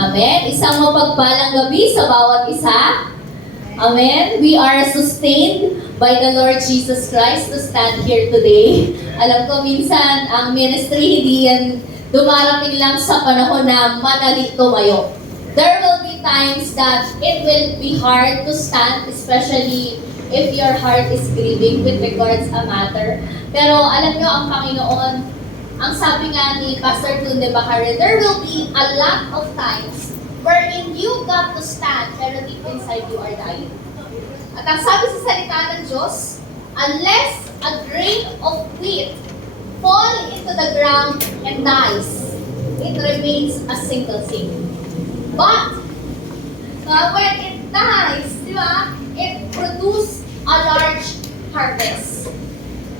Amen? Isang mapagpalang gabi sa bawat isa. Amen? We are sustained by the Lord Jesus Christ to stand here today. Alam ko minsan, ang ministry hindi yan dumarating lang sa panahon na madali tumayo. There will be times that it will be hard to stand, especially if your heart is grieving with regards a matter. Pero alam nyo, ang Panginoon, ang sabi nga ni Pastor Tunde Bacare, there will be a lot of times wherein you got to stand, pero deep inside you are dying. At ang sabi sa salita ng Diyos, unless a grain of wheat fall into the ground and dies, it remains a single seed. But, when it dies, di ba, it produces a large harvest.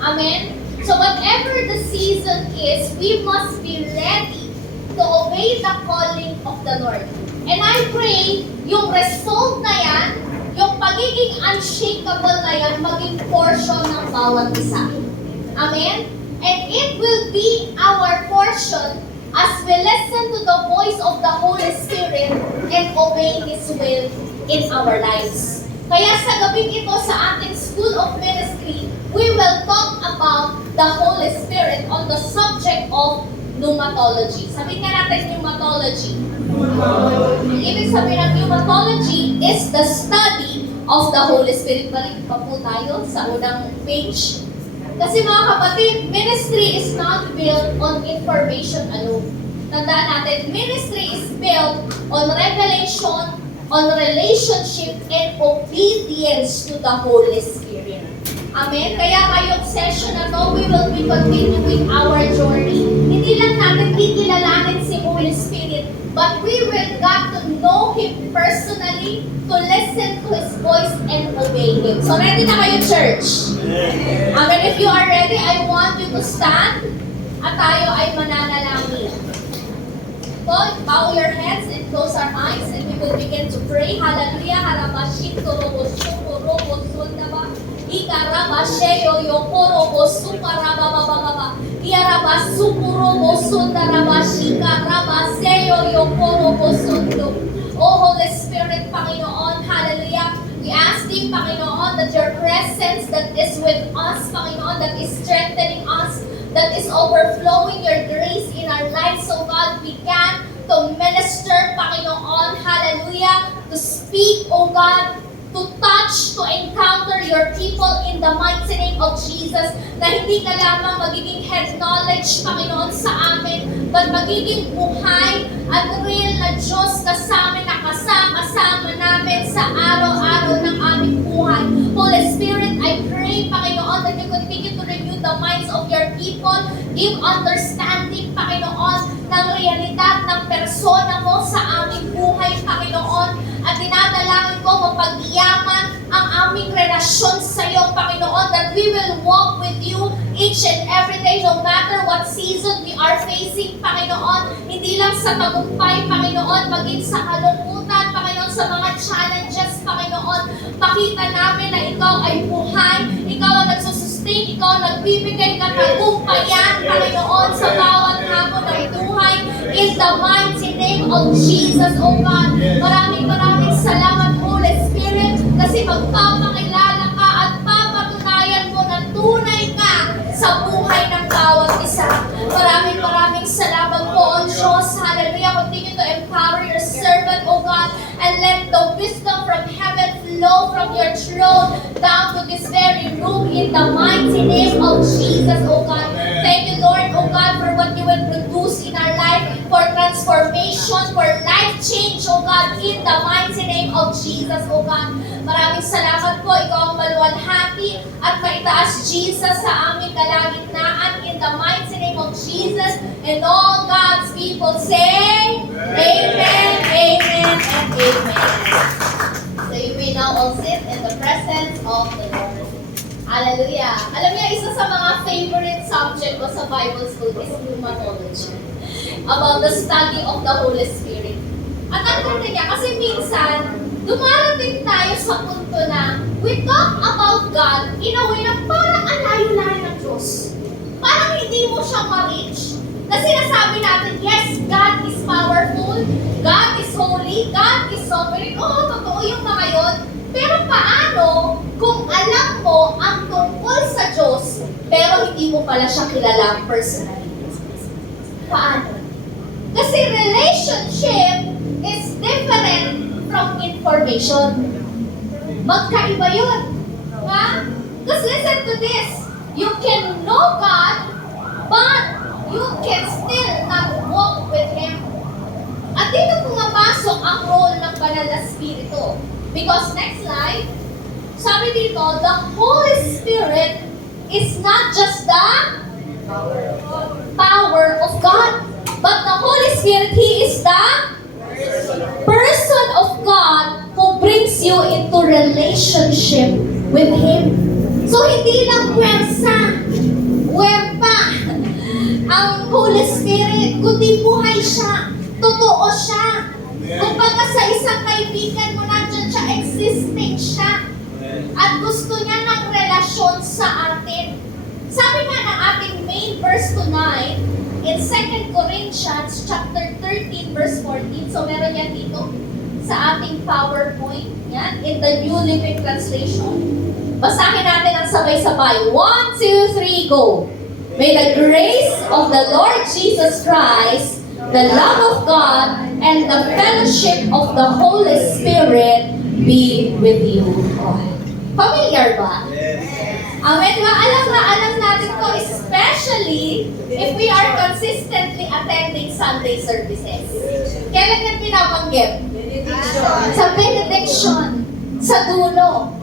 Amen? So whatever the season is, we must be ready to obey the calling of the Lord. And I pray, yung resolve na yan, yung pagiging unshakable na yan, maging portion ng bawat isa. Amen? And it will be our portion as we listen to the voice of the Holy Spirit and obey His will in our lives. Kaya sa gabing ito sa ating School of Ministry, we will talk about the Holy Spirit on the subject of pneumatology. Sabihin nga natin pneumatology. Ibig sabihin ng pneumatology is the study of the Holy Spirit. Balik pa po tayo sa unang page. Kasi mga kapatid, ministry is not built on information alone. Tandaan natin, ministry is built on revelation, on relationship, and obedience to the Holy Spirit. Amen? Kaya ngayong session na to, we will be continuing our journey. Hindi lang natin kikilalanin si Holy Spirit, but we will got to know Him personally, to listen to His voice and obey Him. So ready na kayo, church? Amen? If you are ready, I want you to stand at tayo ay mananalangin. So, bow your heads and close our eyes and we will begin to pray. Hallelujah. Harabashik torobo shukorobo sundaba. Ikarabasheyo yokorobo sukarababababa. Iarabasukorobo sundarabashika rabaseyo yokorobo sundo. Oh Holy Spirit, Panginoon, hallelujah. We ask Thee, Panginoon, that Your presence that is with us, Panginoon, that is strengthening us, that is overflowing Your grace in our lives, so God, we can to minister, Panginoon, hallelujah, to speak, oh God, to touch, to encounter Your people in the mighty name of Jesus, na hindi ka lamang magiging head knowledge, Panginoon, sa amin, but magiging buhay at real na Diyos kasama na kasama namin sa araw-araw ng aming buhay. Holy Spirit, I pray, Panginoon, that You continue to renew the minds of Your people, give understanding, Panginoon, ng realidad ng persona Mo sa aming buhay, Panginoon, at dinadalangin ko mapagyaman ang aming relasyon sa iyo, Panginoon, that we will walk with You each and every day, no matter what season we are facing, Panginoon, hindi lang sa tagumpay, Panginoon, maging sa kalungkutan, Panginoon, sa mga challenges, Panginoon, makita namin na Ikaw ay buhay, Ikaw ang nagsusustain, Ikaw ang nagbibigay katagumpayan, Panginoon, sa bawat hamon ng buhay, in the mighty name of Jesus, O God. Maraming salamat, Holy Spirit, kasi magpapakilala ka at papatunayan mo na tunay ka sa buhay ng bawat isa. Maraming salamat po, O Diyos. Hallelujah. Continue to empower Your servant, O God, and let the wisdom from heaven flow from Your throne down to this very room in the mighty name of Jesus, O God. Thank you, Lord, O God, for what You will produce in our life, for transformation, for life change, O God, in the mighty name of Jesus, O God. Maraming salamat po. Ikaw ang maluwalhati at maitaas, Jesus, sa aming kalagitnaan in the mighty name of Jesus. And all God's people say, Amen, Amen, and Amen. So you may now all sit in the presence of the Lord. Hallelujah. Alam niyo, isa sa mga favorite subject ko sa Bible school is pneumatology. About the study of the Holy Spirit. At ang ganda niya, kasi minsan, dumarating tayo sa punto na we talk about God in a way na parang ang layo-layo ng Diyos. Parang hindi mo siya ma-reach. Kasi nasabi natin, yes, God is powerful, God is holy, God is sovereign. Oo, totoo yung mga yun. Pero paano kung alam mo ang tungkol sa Diyos, pero hindi mo pala siya kilala personally? Paano? Kasi relationship is different from information. Magkaiba yun. Ha? Because listen to this. You can know God, but you can still not walk with Him. At dito pumapasok ang role ng Banal na Espiritu. Because next slide, sabi dito, the Holy Spirit is not just the power of God, but the Holy Spirit, He is the person of God who brings you into relationship with Him. So, hindi lang wempa ang Holy Spirit, kundi buhay siya, totoo siya. Kumbaga sa isang kaibigan mo, nandiyan siya, existing siya. At gusto niya ng relasyon sa atin. Sabi nga ng ating main verse tonight, in 2 Corinthians chapter 13 verse 14, so meron yan dito sa ating PowerPoint, yan, in the New Living Translation. Basahin natin ang sabay-sabay. 1, 2, 3, go! May the grace of the Lord Jesus Christ, the love of God, and the fellowship of the Holy Spirit be with you all. Familiar ba? Amen. Alam natin to, especially if we are consistently attending Sunday services. Kailan yan pinabanggit? Sa benediction, sa dulo.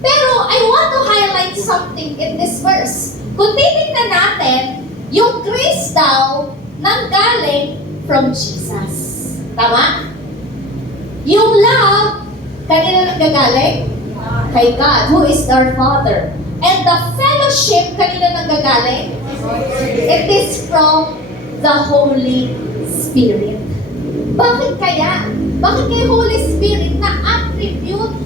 Pero I want to highlight something in this verse. Kung titignan natin, yung grace daw nanggaling from Jesus. Tama? Yung love, kanina nanggagaling? Kay God, who is our Father. And the fellowship, kanina nanggagaling? It is from the Holy Spirit. Bakit kaya? Bakit kay Holy Spirit na attribute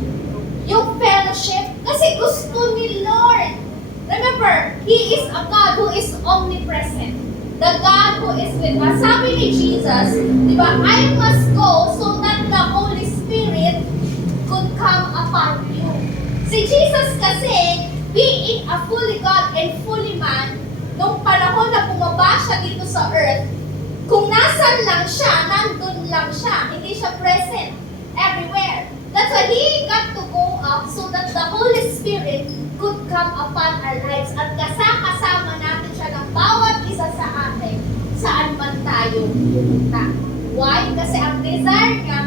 yung fellowship? Kasi gusto ni Lord. Remember, He is a God who is omnipresent. The God who is with us. Sabi ni Jesus, di ba, I must go so that the Holy Spirit could come upon you. Si Jesus kasi, being a fully God and fully man, nung panahon na bumaba siya dito sa earth, kung nasan lang siya, nandun lang siya. Hindi siya present everywhere. That's why He got to go up so that the Holy Spirit could come upon our lives at kasama natin siya ng bawat isa sa atin saan man tayo pumunta. Why? Kasi ang desire niya,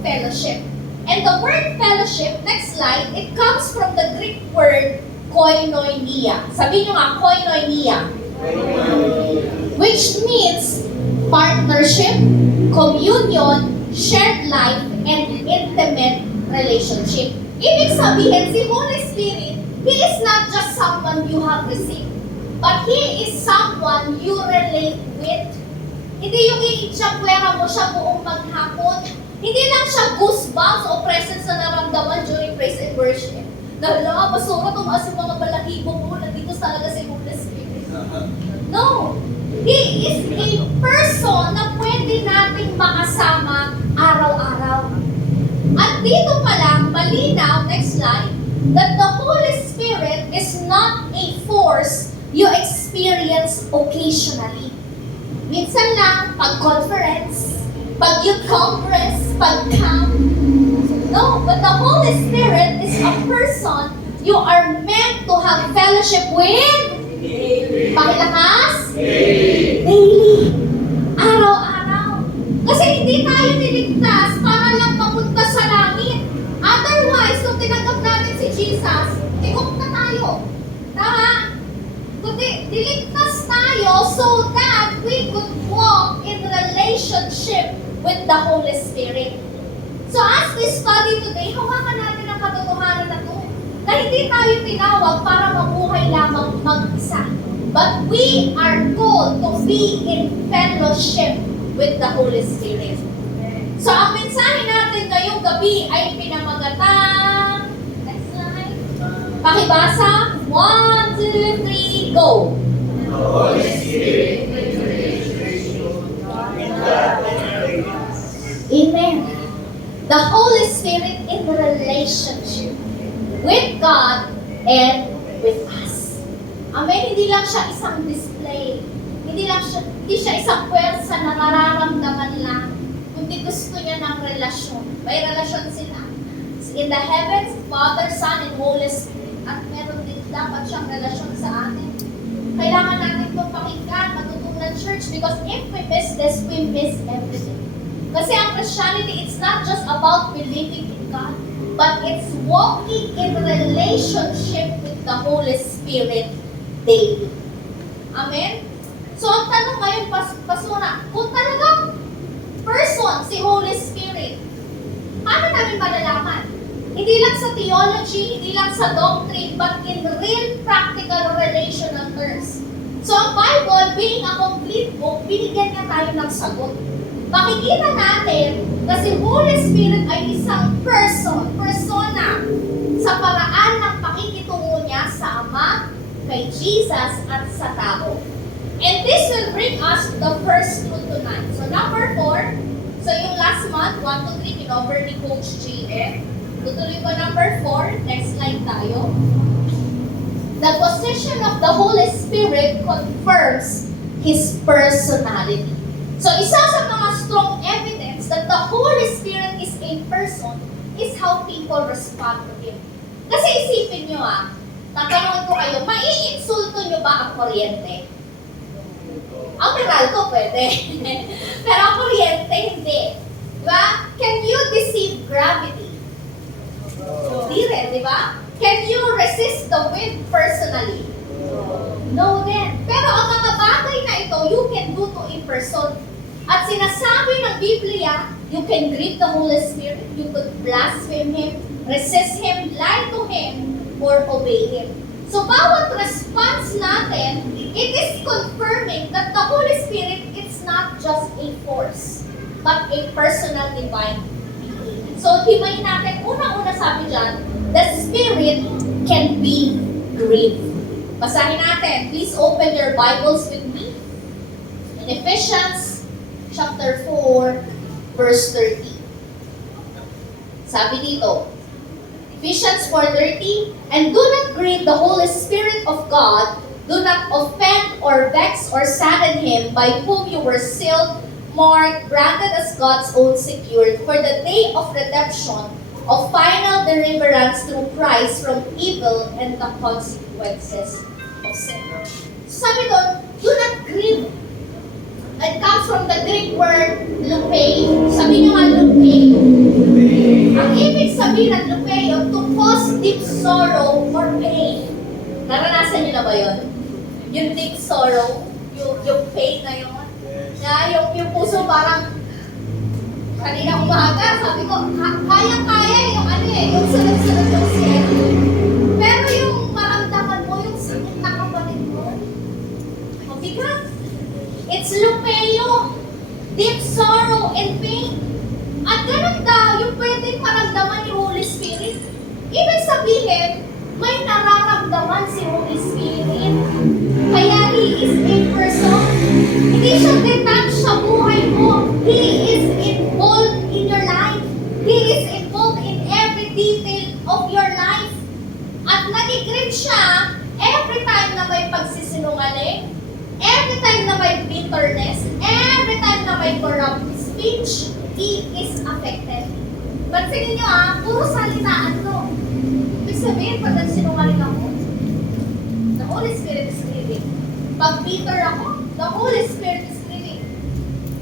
fellowship. And the word fellowship, next slide, it comes from the Greek word koinonia. Sabihin nyo nga, koinonia. Which means partnership, communion, shared life, and intimate relationship. Ibig sabihin, si Holy Spirit, He is not just someone you have received, but He is someone you relate with. Hindi yung iitsapwera mo siya buong maghapon. Hindi lang siya goosebumps o presence na naramdaman during praise and worship. Nala, basura, tumaas yung mga balahibo mo, nandito talaga si Holy Spirit. No! He is a person na pwede nating makasama araw-araw. At dito pa lang, malinaw, next slide, that the Holy Spirit is not a force you experience occasionally. Minsan lang, pag-conference, pag-youth conference, pag-camp. No, but the Holy Spirit is a person you are meant to have fellowship with. Pakilakas? Daily. Araw-araw. Kasi hindi tayo niligtas para lang mapunta sa langit. Otherwise, kung tinanggap natin si Jesus, tikok na tayo. Tama? Kundi, niligtas tayo so that we could walk in relationship with the Holy Spirit. So as we study today, hawakan natin ang katotohanan na ito, na hindi tayo tinawag para mabuhay lamang mag-isa. But we are called to be in fellowship with the Holy Spirit. So ang mensahe natin ngayong gabi ay pinamagatang, next slide, pakibasa, 1, 2, 3, go! The Holy Spirit, Amen. the Holy Spirit in relationship with God and with us. Amen? Hindi lang siya isang display. Hindi siya isang pwersa na nararamdaman lang. Kundi gusto niya ng relasyon. May relasyon sila. In the heavens, Father, Son, and Holy Spirit. At meron din dapat siyang relasyon sa atin. Kailangan natin itong pakinggan, matutunan church, because if we miss this, we miss everything. Kasi ang Christianity, it's not just about believing in God, but it's walking in relationship with the Holy Spirit daily. Amen? So, ang tanong ngayon, Pastora, kung talagang person si Holy Spirit, paano namin malalaman? Hindi lang sa theology, hindi lang sa doctrine, but in real practical relational terms. So, ang Bible, being a complete book, binigyan niya tayo ng sagot. Makikita natin na si Holy Spirit ay isang persona, sa paraan ng pakikitungo niya sa Ama, kay Jesus, at sa tao. And this will bring us to the first truth tonight. So number 4, so yung last month, 1 to 3, kinover ni Coach JF. Tutuloy ko number 4, next slide tayo. The position of the Holy Spirit confirms His personality. So isa sa mga strong evidence that the Holy Spirit is a person is how people respond to Him. Kasi isipin nyo tatanungin ko kayo, maiinsulto nyo ba ang kuryente? Ang Meralco pwede. Pero ang kuryente hindi. Diba? Can you deceive gravity? Hindi rin, diba? Can you resist the wind personally? No din. Pero ang mga bagay na ito, you can do to a person. At sinasabi ng Biblia, you can grieve the Holy Spirit, you could blaspheme Him, resist Him, lie to Him, or obey Him. So bawat response natin, it is confirming that the Holy Spirit is not just a force, but a personal divine being. So himayin natin, unang-una sabi dyan, the Spirit can be grieved. Basahin natin. Please open your Bibles with me. In Ephesians chapter 4, verse 30. Sabi dito, Ephesians 4:30, and do not grieve the Holy Spirit of God, do not offend or vex or sadden Him, by whom you were sealed, marked, granted as God's own secured, for the day of redemption, of final deliverance through Christ from evil and the consequences of sin. Sabi doon, do not grieve. It comes from the Greek word lupei. Sabi nyo nga lupei. Ang ibig sabihin ng lupei, to cause deep sorrow or pain. Naranasan nyo na ba yun? Yung deep sorrow, yung pain na yun. Yung puso parang, kanina umaga, sabi ko, kaya-kaya yung yung sunod-sunod yung siya. Pero yung maramdaman mo, yung sakit na kapatid mo, mabigat. It's lupeo, deep sorrow and pain. At ganun daw, yung pwedeng maramdaman ni Holy Spirit. Ibig sabihin, may nararamdaman si Holy Spirit. Kaya He is a person. Hindi siya detached sa buhay mo. He is involved in your life. He is involved in every detail of your life. At nag-grieve siya every time na may pagsisinungaling, every time na may bitterness, every time na may corrupt speech, He is affected. Pansinin nyo puro salitaan to. Ibig sabihin, pag nagsinungaling ako, the Holy Spirit is grieving. Pag bitter ako, the Holy Spirit is grieving.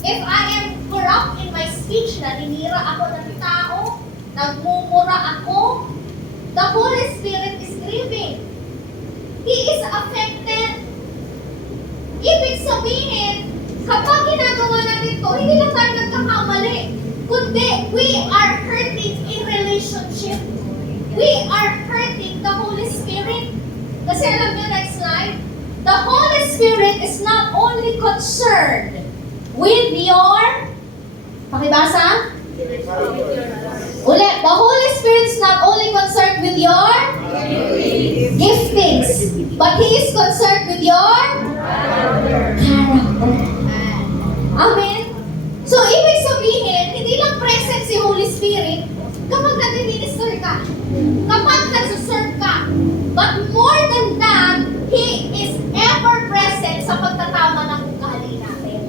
If I am corrupt in my speech, naninira ako ng tao, nagmumura ako, the Holy Spirit is grieving. He is affected. Ibig sabihin, kapag ginagawa natin ito, hindi lang tayo nagkakamali, kundi we are hurting in relationship. We are hurting the Holy Spirit. Kasi alam niyo, next slide, the Holy Spirit is not only concerned with your, pakibasa? Ulit, the Holy Spirit is not only concerned with your giftings, but He is concerned with your character. Amen? So, ibig sabihin, hindi lang present si Holy Holy Spirit kapag nag-minister ka, kapag nag-serve ka. But more than that, He is ever present sa pagtatama ng ugali natin.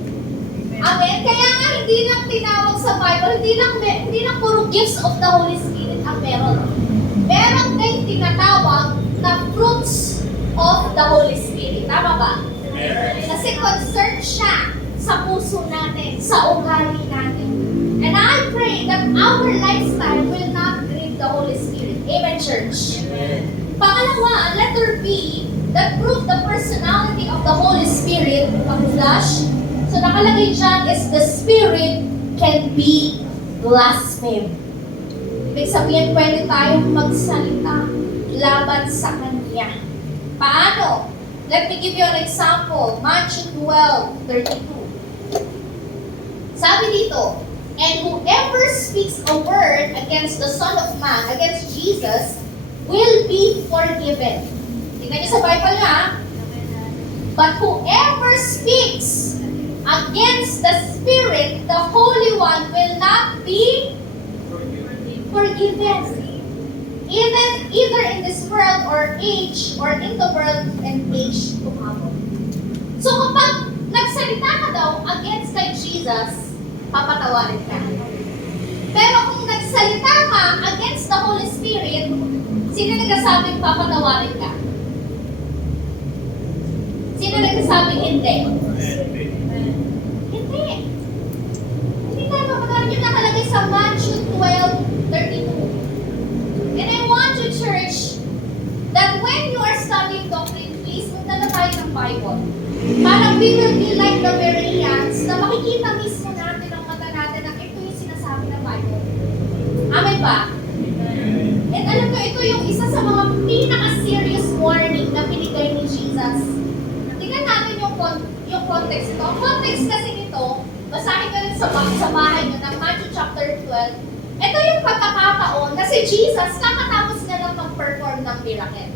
Amen? Kaya nga hindi lang tinawag sa Bible, hindi lang puro gifts of the Holy Spirit ang meron. Meron din tinatawag na fruits of the Holy Spirit. Tama ba? Kasi concerned siya sa puso natin, sa ugali natin. And I pray that our lifestyle will not grieve the Holy Spirit. Amen, church? Pangalawa, letter B, that prove the personality of the Holy Spirit, pang-flash. So nakalagay dyan is the Spirit can be blasphemed. Ibig sabihin, pwede tayong magsalita laban sa Kanya. Paano? Let me give you an example. Matthew 12:32. Sabi dito, and whoever speaks a word against the Son of Man, against Jesus, will be forgiven. Tingnan niyo sa Bible nga. But whoever speaks against the Spirit, the Holy One, will not be forgiven. Either in this world or age, or in the world and age to come. So kapag nagsalita ka daw against kay Jesus, papatawarin ka. Pero kung nagsalita ka against the Holy Spirit, sino nagsasabing papatawarin ka? Sino nagsasabing hindi? Hindi. Hindi tayo papatawarin. Yung nakalagay sa Matthew 12:32. And I want you, church, that when you are studying doctrine, please, magdala tayo ng Bible. Para we will be like the Bereans na makikita mismo natin ang mata natin na ito yung sinasabi ng Bible. Amen ba? And alam ko, ito yung isa sa mga pinaka-serious warning na binigay ni Jesus. Tingnan natin yung context ito. Ang context kasi nito, basahin ko rin sa bahay nyo ng Matthew chapter 12. Ito yung pagkakataon na si Jesus, kakatapos niya lang mag-perform ng miracle.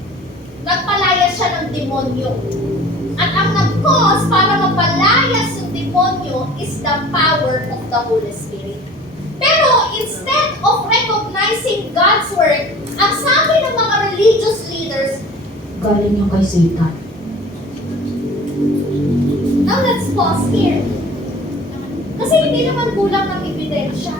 Nagpalayas siya ng demonyo. At ang nag-cause para mapalayas yung demonyo is the power of the Holy Spirit. Pero instead of recognizing God's word, ang sabi ng mga religious leaders, galing yung kay Satan. Now let's pause here. Kasi hindi naman kulang ng ebidensya.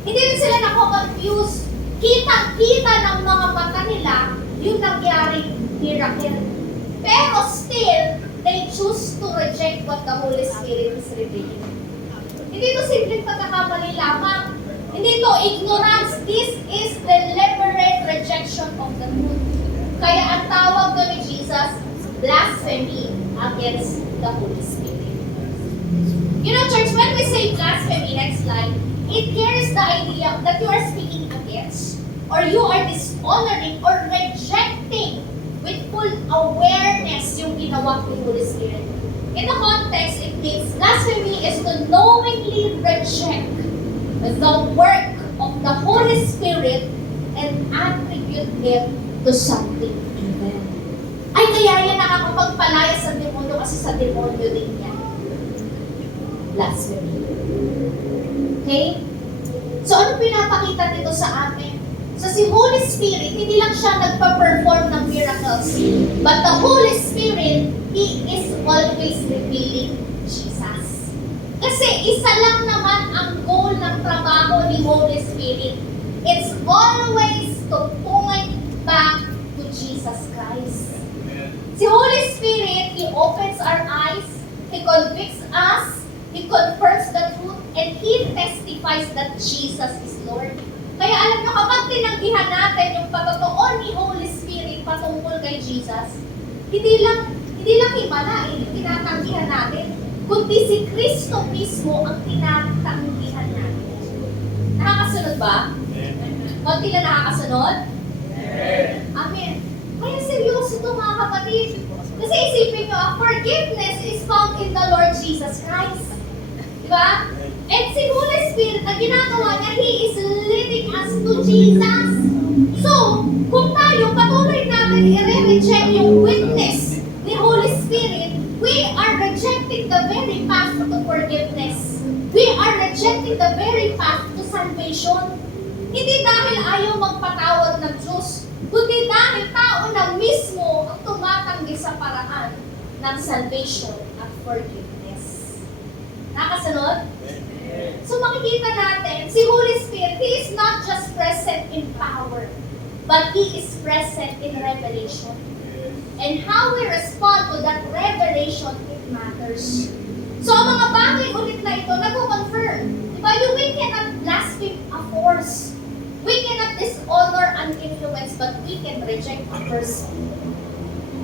Hindi rin sila nako-confuse. Kitang-kita ng mga mata nila yung nangyaring miracle. Pero still, they choose to reject what the Holy Spirit is revealing. Hindi ito simpleng pagkakamali lamang. Hindi ito ignorance. This is deliberate rejection of the truth. Kaya ang tawag doon ni Jesus, blasphemy against the Holy Spirit. You know, church, when we say blasphemy, next slide, it carries the idea that you are speaking against, or you are dishonoring or rejecting with full awareness yung ginawa ni Holy Spirit. In the context, it means blasphemy is to knowingly reject the work of the Holy Spirit and attribute it to something evil. Ay, kaya yan nakakapagpalaya sa demonyo kasi sa demonyo din yan. Blasphemy. Okay? So, ano pinapakita dito sa atin? So, si Holy Spirit, hindi lang siya nagpa-perform ng miracles. But the Holy Spirit, He is always revealing Jesus. Kasi isa lang naman ang goal ng trabaho ni Holy Spirit. It's always to point back to Jesus Christ. Si Holy Spirit, He opens our eyes, He convicts us, He confirms the truth, and He testifies that Jesus is Lord. Kaya alam nyo, kapag tinanggihan natin yung patotoo ni Holy Spirit patungkol kay Jesus, hindi lang himala, tinatanggihan natin, kundi si Kristo mismo ang tinatanggihan natin. Nakakasunod ba? Konti na nakakasunod? Amen. Kaya seryoso ito mga kapatid. Kasi isipin nyo, forgiveness is found in the Lord Jesus Christ. Diba? And si Holy Spirit, ang ginagawa niya, He is leading us to Jesus. So, kung tayo patuloy natin i-reject yung witness ni Holy Spirit, we are rejecting the very path to forgiveness. We are rejecting the very path to salvation. Hindi dahil ayaw magpatawad ng Diyos, kundi dahil tao na mismo ang tumatanggi sa paraan ng salvation at forgiveness. Nakasunod? So makikita natin, si Holy Spirit, He is not just present in power, but He is present in revelation. And how we respond to that revelation, it matters. So ang mga bagay ulit na ito, nag-confirm. Diba? We cannot blaspheme a force. We cannot dishonor an influence, but we can reject a person.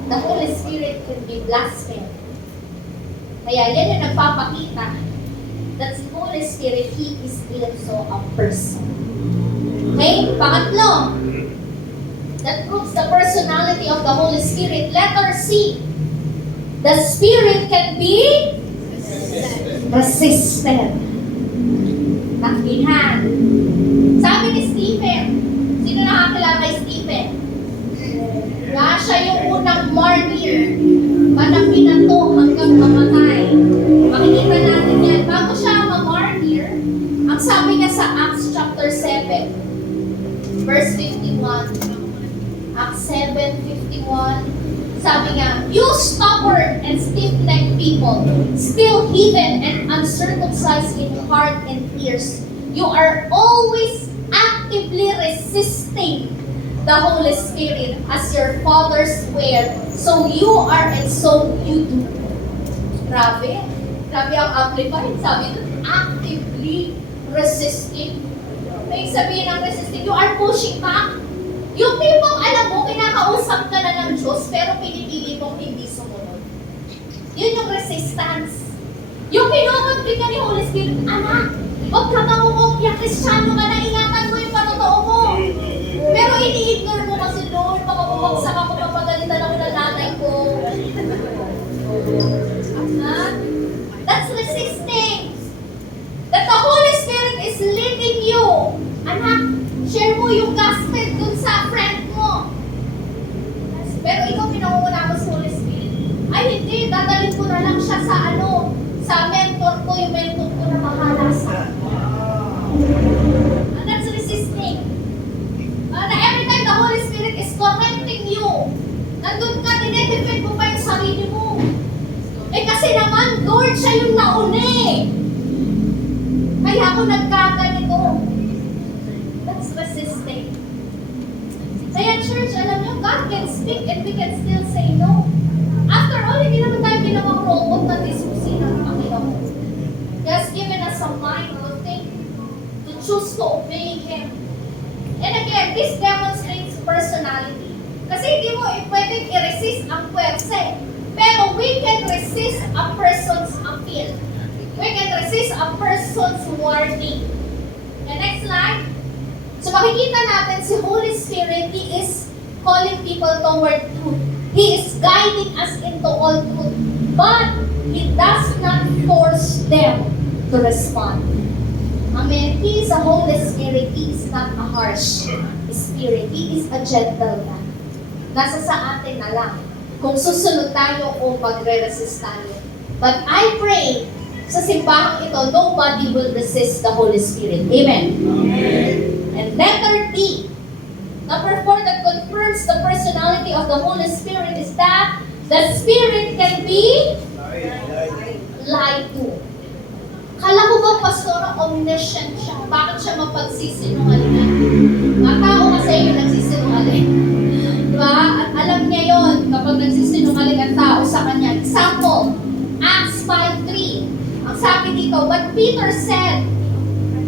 The Holy Spirit can be blasphemed. Kaya yan yung nagpapakita that the Holy Spirit, He is also a person. Okay? Pangatlo, that proves the personality of the Holy Spirit. Letter C. The Spirit can be resistant. Takbihan. Sabi ni Stephen, sino nakakilala kay Stephen? Siya yung unang martyr. Parang binato hanggang mamatay. Makikita natin yan. Bago siya ma-martyr, ang sabi niya sa Acts chapter 7, verse 51. Acts 7:51. Sabi niya, you stubborn and stiff-necked people, still heathen and uncircumcised in heart and ears, you are always actively resisting the Holy Spirit as your fathers were, so you are and so you do. Grabe. Grabe ang amplified. Sabi doon, actively resisting. May sabihin ng resisting, you are pushing back. Yung tipong alam mo, kinakausap ka na ng Diyos, pero pinipili mong hindi sumunod. Yun yung resistance. Yung pinupunti ka ni Holy Spirit, anak, huwag ka mamumukya, Kristiyano ka na, ingatan mo yung patotoo mo. Pero ini-ignore mo kasi, Lord, baka bumagsak ako, papagalitan ako ng nanay ko. That's resisting. That the Holy Spirit is leading you. Anak, share mo yung gospel dun sa friend mo. Pero ikaw pinangungunahan mo sa Holy Spirit. Ay hindi, dadalhin ko na lang siya sa sa mentor ko, yung mentor ko na bahala sa and that's resisting. Na every time the Holy Spirit is correcting you, nandun ka, dinedefend mo pa yung sarili mo. Kasi naman, Lord, siya yung nauna. Kaya ako nagkaganito. That's resisting. Kaya church, alam nyo, God can speak and we can still say no. After all, hindi naman tayo ginawang robot na disusin ng Panginoon. He has given us a mind to think, to choose to obey Him. And again, this demonstrates personality. Kasi hindi mo pwedeng i-resist ang puwersa. Pero we can resist a person's appeal. We can resist a person's warning. The next slide. So makikita natin si Holy Spirit, He is calling people toward truth. He is guiding us into all truth. But He does not force them to respond. Amen. He is a Holy Spirit. He is not a harsh Spirit. He is a gentleman. Nasa sa atin na lang kung susunod tayo o magre-resist tayo. But I pray sa simbahang ito, nobody will resist the Holy Spirit. Amen. Amen. And letter D, number 4 that confirms the personality of the Holy Spirit is that the Spirit can be lied to. Kala ko ba, Pastor, omniscient siya? Bakit siya mapagsisinungalingan? Mga tao kasi yung nagsisinungaling. Diba? At alam niya yon kapag nagsisinungaling ang tao sa kanya. Example, Acts 5:3. Ang sabi dito, but Peter said,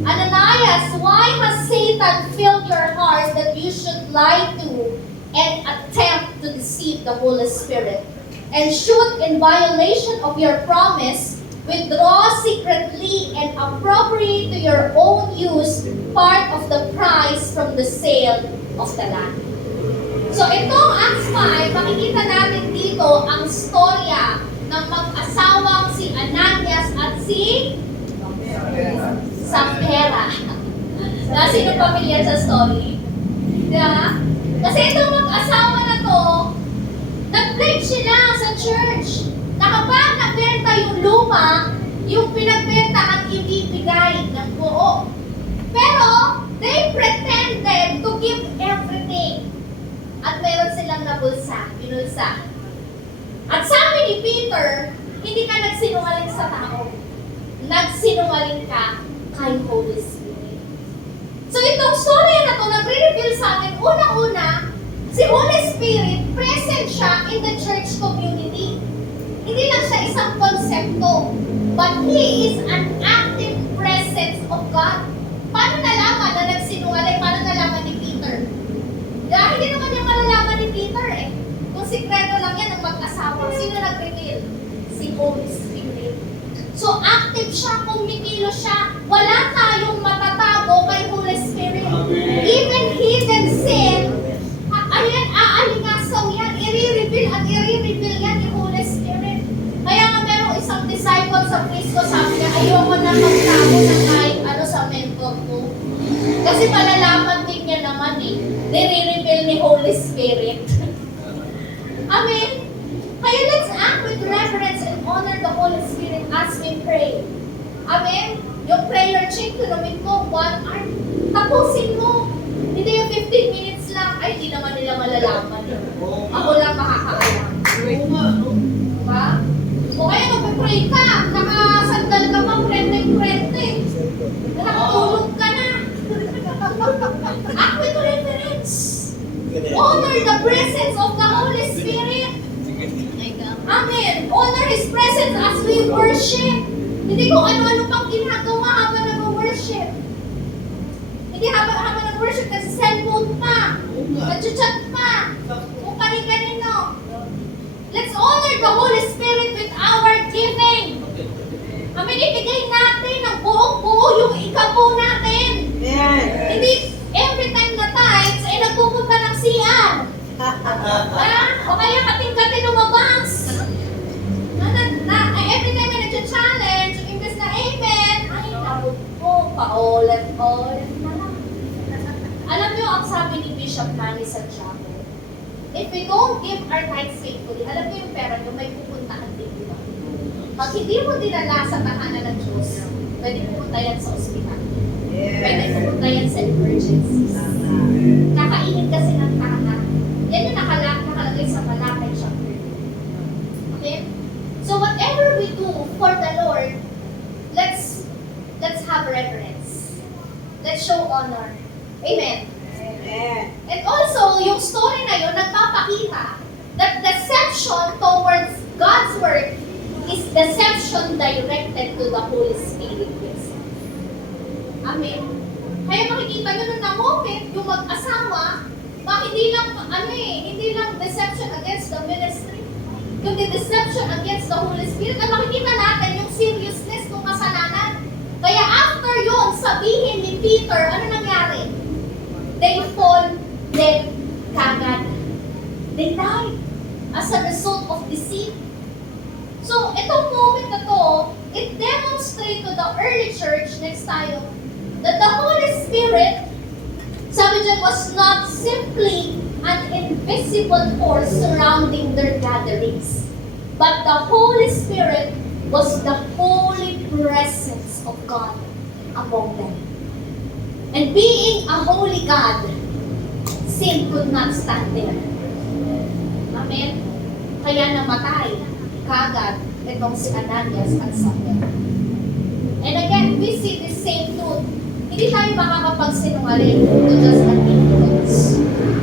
Ananias, why has Satan filled your heart that you should lie to and attempt to deceive the Holy Spirit? And should, in violation of your promise, withdraw secretly and appropriate to your own use part of the price from the sale of the land. So itong Acts 5, makikita natin dito ang storya ng mag-asawang si Ananias at si Sapphira. Sino pamilyar sa story? Diba? Kasi itong mag-asawa na to, nag-pledge sila sa church na kapag nagbenta yung lupa, yung pinagbenta at ibibigay isa. At sabi ni Peter, hindi ka nagsinungaling sa tao. Nagsinungaling ka kay Holy Spirit. So itong story na to, nagre-reveal sa atin, unang-una, si Holy Spirit, present siya in the church community. Hindi lang siya isang konsepto, but He is an active presence of God. Paano nalaman na nagsinungaling? Paano nalaman ni Peter? Dahil hindi naman niya malalaman ni Peter eh. Kung sikreto lang yan ng mag-asawa, sino nag-reveal? Si Holy Spirit. So active siya, kumikilo siya. Wala tayong matatago kay Holy Spirit. Even hidden sin, aalingasaw yan, i-reveal at i-reveal yan ni Holy Spirit. Kaya nga merong isang disciple sa Frisco, sabi niya, ayoko na magtago ng kahit ano sa mentor ko. Kasi malalaman din niya naman eh, nire-reveal ni Holy Spirit. Amen? Kaya let's act with reverence and honor the Holy Spirit as we pray. Amen? Yung prayer chain, tunawin mo, 1 hour. Tapusin mo. Hindi yung 15 minutes lang. Ay, di naman nila malalaman. Ako lang makakaalam. Diba? O kaya magpapray ka, nakasandal ka pa, prente-prente. Nakatulog ka na. Act with reverence. Honor the presence of the Holy Spirit. Amen. Honor His presence as we worship. Hindi kung ano-ano pang ginagawa habang nag-worship. Hindi habang nag-worship kasi cellphone pa, nag-chat pa, kung kani-kanino. Let's honor the Holy Spirit with our giving. Amen. Ibigay natin ng buong-buo yung ikapo natin. Hindi every time na tithes ay nagpupunta ng CR. O kaya kating-kating lumabas. Every time na nag-challenge, imbes na amen, ay naku po, paulit na lang. Alam niyo, ang sabi ni Bishop Manny Santiago, if we don't give our tithes faithfully, alam niyo yung pera niyo, may pupuntahan din dito. Pag hindi mo dinala sa tahanan ng Diyos, pwede pupunta yan sa ospital. Pwede pupunta yan sa emergencies. Kakainin kasi ng tahanan. Yan yung nakalagay sa Malakay chapter 2. Okay? So whatever we do for the Lord, let's have reverence. Let's show honor. Amen. And also, yung story na yun, nagpapakita that deception towards God's word is deception directed to the Holy Spirit. Amen. Kaya makikita nyo nung na-moment, yung mag-asawa, hindi lang deception against the ministry, yung deception against the Holy Spirit, at makikita natin yung seriousness ng kasalanan. Kaya after yun, sabihin ni Peter, ano nangyari? They fall dead kagad. They died as a result of deceit. So, itong moment na to, it demonstrates to the early church, next tayo, that the Holy Spirit, sabi dyan, was not simply an invisible force surrounding their gatherings, but the Holy Spirit was the holy presence of God among them. And being a holy God, sin could not stand there. Amen? Kaya namatay kagad itong si Ananias at Sapphira. And again, we see the same truth. Hindi tayo makakapagsinungaling to just an influence,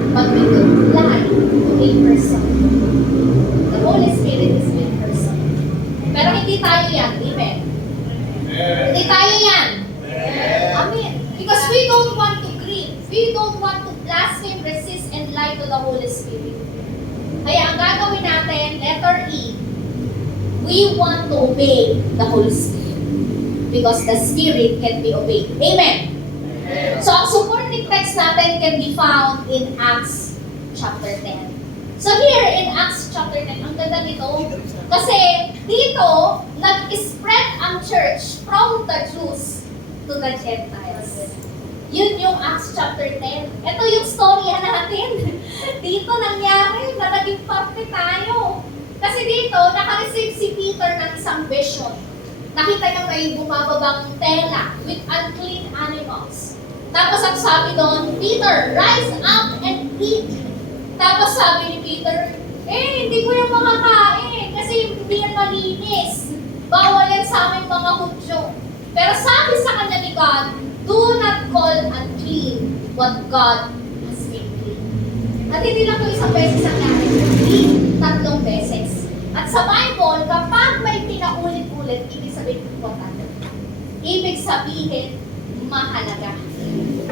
but we could lie to a person. The Holy Spirit is a person. Pero hindi tayo yan. Amen? Hindi tayo yan. Amen. Because we don't want to grieve. We don't want to blaspheme, resist, and lie to the Holy Spirit. Kaya ang gagawin natin, letter E, we want to obey the Holy Spirit. Because the Spirit can be obeyed. Amen? So, ang supporting text natin can be found in Acts chapter 10. So here in Acts chapter 10, ang ganda nito, kasi dito, nag-spread ang church from the Jews to the Gentiles. Yun yung Acts chapter 10. Ito yung storya natin. Dito nangyari na naging parte tayo. Kasi dito, naka-receive si Peter ng isang vision. Nakita niya may bumababang tela with unclean animals. Tapos ang sabi doon, Peter, rise up and eat. Tapos sabi ni Peter, hindi ko yung makakain kasi hindi yan malinis. Bawal yan sa aming mga Hudyo. Pero sabi sa kanya ni God, do not call unclean what God has made clean. At hindi lang ito isang beses ang natin, hindi 3 beses. At sa Bible, kapag may pinaulit-ulit, ibig sabihin importante. Ibig sabihin, mahalaga.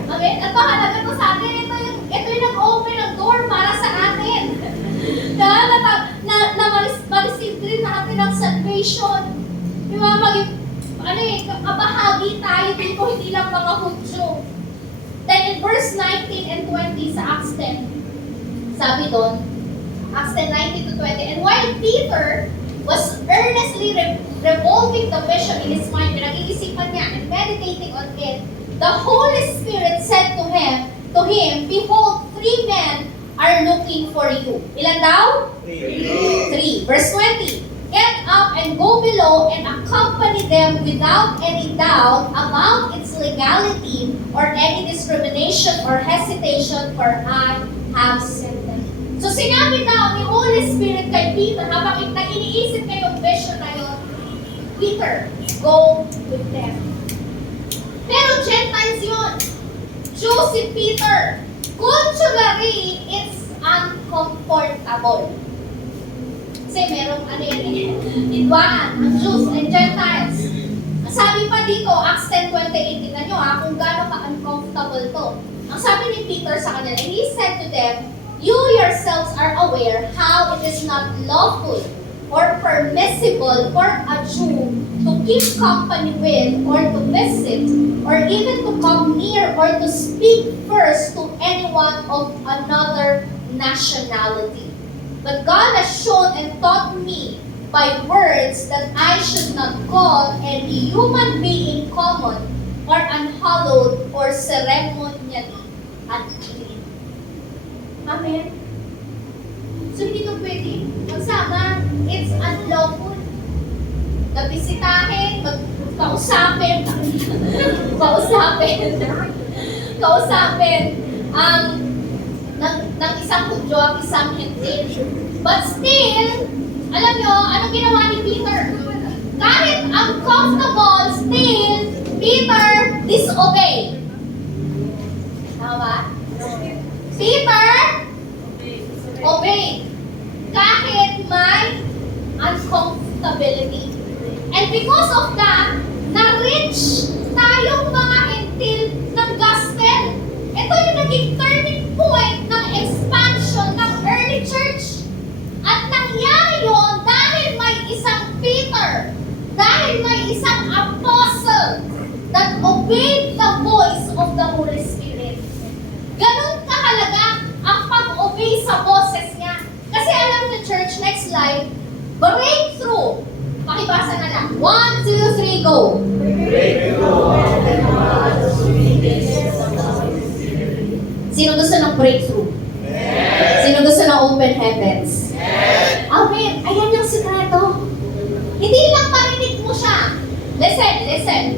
Okay? At mahalaga to sa atin. Ito yung nag-open ng door para sa atin. Ma-receive din natin ang salvation. Di ba? Kabahagi tayo dito, hindi lang mga Hudyo. Then in verse 19 and 20 sa Acts 10, sabi doon, Acts 10, 19 to 20, and while Peter was earnestly revolving the vision in his mind, pinag-iisipan niya and meditating on it, the Holy Spirit said to him, behold, 3 men are looking for you. Ilan daw? 3. Verse 20. Get up and go below and accompany them without any doubt about its legality or any discrimination or hesitation, for I have sent them. So sinabi daw ni Holy Spirit kay Peter, habang iniisip niya yung vision na yun, Peter, go with them. Pero Gentiles yun. Jew si Peter. Culturally, it's uncomfortable. Kasi merong Idwaan, ang Jews and Gentiles. Sabi pa dito, Acts 10:28, tingnan nyo kung gaano ka-uncomfortable to. Ang sabi ni Peter sa kanila, and he said to them, you yourselves are aware how it is not lawful or permissible for a Jew to keep company with or to visit or even to come near or to speak first to anyone of another nationality. But God has shown and taught me by words that I should not call any human being common or unhallowed or ceremonially unclean. Amen? So hindi ito pwede magsama. It's unlawful. Nabisitahin, kausapin ng isang Hudyo ang isang Hentil. But still, alam nyo, anong ginawa ni Peter? Kahit uncomfortable, still, Peter disobeyed. Tama ba? Peter obeyed. Kahit may uncomfortability. And because of that, na-reach tayong mga Hentil ng gospel. Ito yung naging turning point ng expansion ng early church. At nangyari yun dahil may isang Peter, dahil may isang apostle that obeyed the voice of the Holy Spirit. Ganun kahalaga ang pag-obey sa boses niya. Kasi alam niyo church, next slide, breakthrough. Pakibasa na lang. 1, 2, 3, go! Sino gusto ng breakthrough? Sino gusto ng open heavens? Amen. Ayan yung sikreto. Hindi lang marinig mo siya. Listen.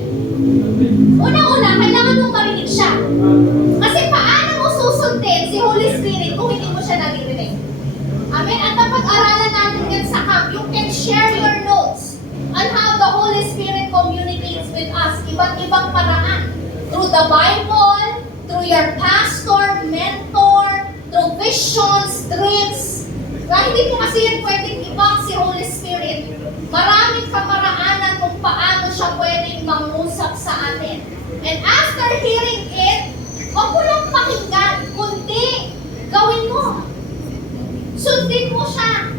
Una-una, kailangan mong marinig siya. Kasi paano mo susundin si Holy Spirit kung hindi mo siya naririnig? Amen. At napag-aralan natin yan sa camp, you can share your notes on how the Holy Spirit communicates with us. Iba't-ibang paraan. Through the Bible, through your pastor, mentor, through visions, dreams. Hindi mo kasi yan pwedeng ibang si Holy Spirit. Maraming kaparaanan kung paano siya pwedeng mangusap sa atin. And after hearing it, huwag mo lang pakinggan, kundi gawin mo. Sundin mo siya.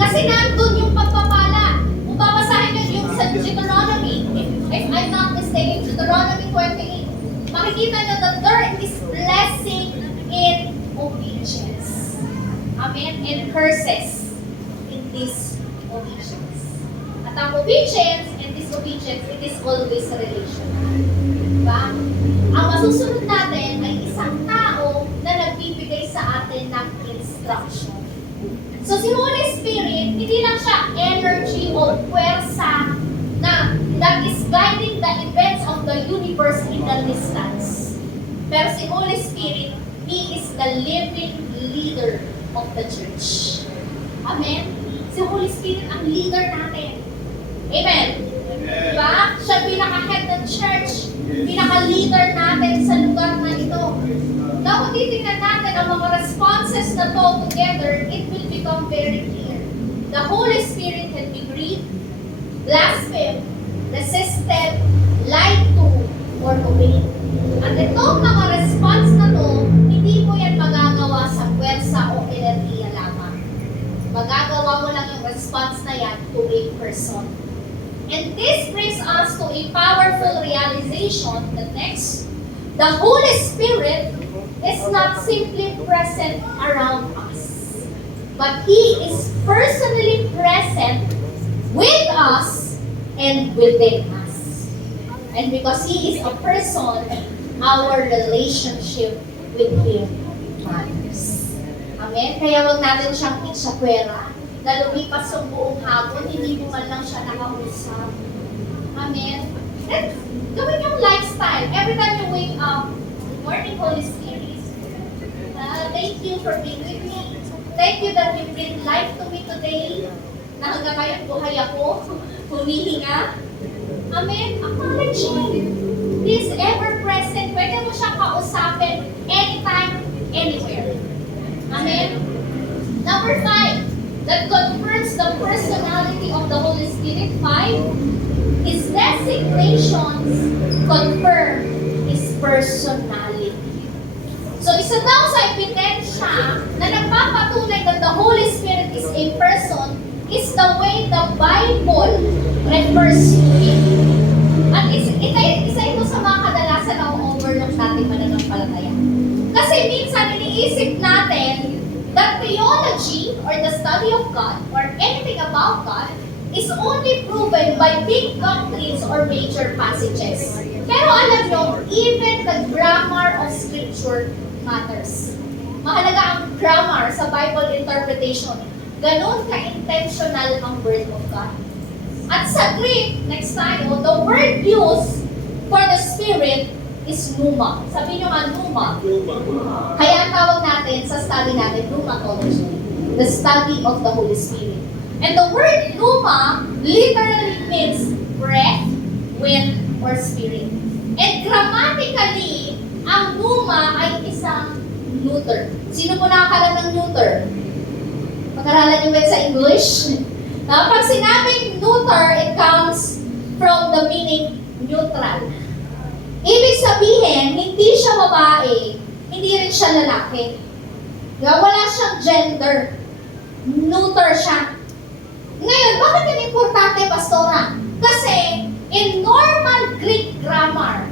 Kasi nandun yung pagpapala. Kung babasahin nyo yung sa Deuteronomy, if I'm not mistaken, Deuteronomy 28, makikita nyo that there is blessing in obedience. Amen? And curses in disobedience. At ang obedience and disobedience, it is always a relation. Diba? Ang masusunod natin ay isang tao na nagbibigay sa atin ng instruction. So si Holy Spirit, hindi lang siya energy o puwersa na that is guiding the events of the universe in the distance. Pero si Holy Spirit, He is the living leader of the church. Amen? Si Holy Spirit ang leader natin. Amen? Diba? Siya pinaka-head ng church. Pinaka-leader natin sa lugar na ito. Now, kung titingnan natin ang mga responses na to together, it will become very clear. The Holy Spirit can be grieved, blasphemed, resisted, lied to, or obeyed. At itong mga response na to, hindi mo yan magagawa sa pwersa o enerhiya lamang. Magagawa mo lang yung response na yan to a person. And this brings us to a powerful realization that next, the Holy Spirit is not simply present around us, but He is personally present with us and within us. And because He is a person, our relationship with Him matters. Amen? Kaya wag natin siyang itsakwera na lumipas yung buong hapon, hindi mo man lang siya nakausap. Amen? Then, gawin yung lifestyle. Every time you wake up, good morning, Holy Spirit. Thank you for being with me. Thank you that you bring life to me today. Na hanggang ngayon buhay ako, humihinga. Amen? Acknowledge Him. He is ever present. Pwede mo siyang kausapin anytime, anywhere. Amen? Number 5, that confirms the personality of the Holy Spirit. 5, His designations confirm His personality. So, isa daw sa ebidensya na nagpapatunay that the Holy Spirit is a person is the way the Bible refers to Him. At isa ito sa mga kadalasan na overlook natin mananampalataya. Kasi minsan iniisip natin that theology or the study of God or anything about God is only proven by big doctrines or major passages. Pero alam nyo, even the grammar of Scripture matters. Mahalaga ang grammar sa Bible interpretation. Ganon ka-intentional ang Word of God. At sa Greek, next tayo, the word used for the Spirit is pneuma. Sabi nyo nga, pneuma. Kaya ang tawag natin sa study natin, pneumatology. The study of the Holy Spirit. And the word pneuma literally means breath, wind, or spirit. And grammatically, ang pneuma ay isang neuter. Sino po nakakala ng neuter? Pag-aralan niyo ba sa English? Pag sinabing neuter, it comes from the meaning neutral. Ibig sabihin, hindi siya babae, hindi rin siya lalaki. Diba? Wala siyang gender. Neuter siya. Ngayon, bakit yun importante, Pastora? Kasi, in normal Greek grammar,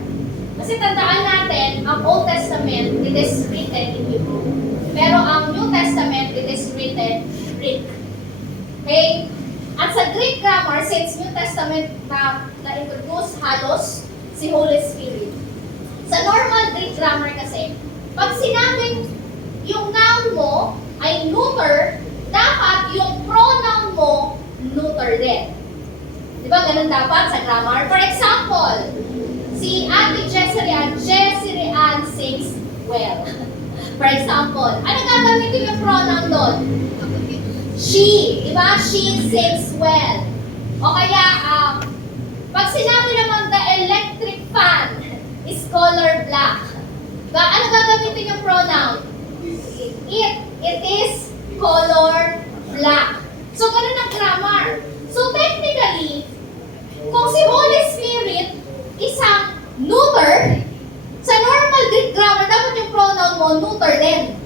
kasi tandaan natin, ang Old Testament, it is written in Hebrew. Pero ang New Testament, it is written Greek. Okay? At sa Greek grammar, since New Testament na-introduce halos si Holy Spirit. Sa normal Greek grammar kasi, pag sinabing yung noun mo ay neuter, dapat yung pronoun mo neuter din. Di ba ganun dapat sa grammar? For example, si Ate Jesserian sings well. For example, ano gagamitin yung pronoun doon? She, di ba? She sings well. O kaya, pag sinabi naman the electric fan is color black. Ano gagamitin yung pronoun? It is color black. So, ganun ang grammar. So, technically, kung si Holy Spirit isang neuter, sa normal Greek grammar, dapat yung pronoun mo neuter din.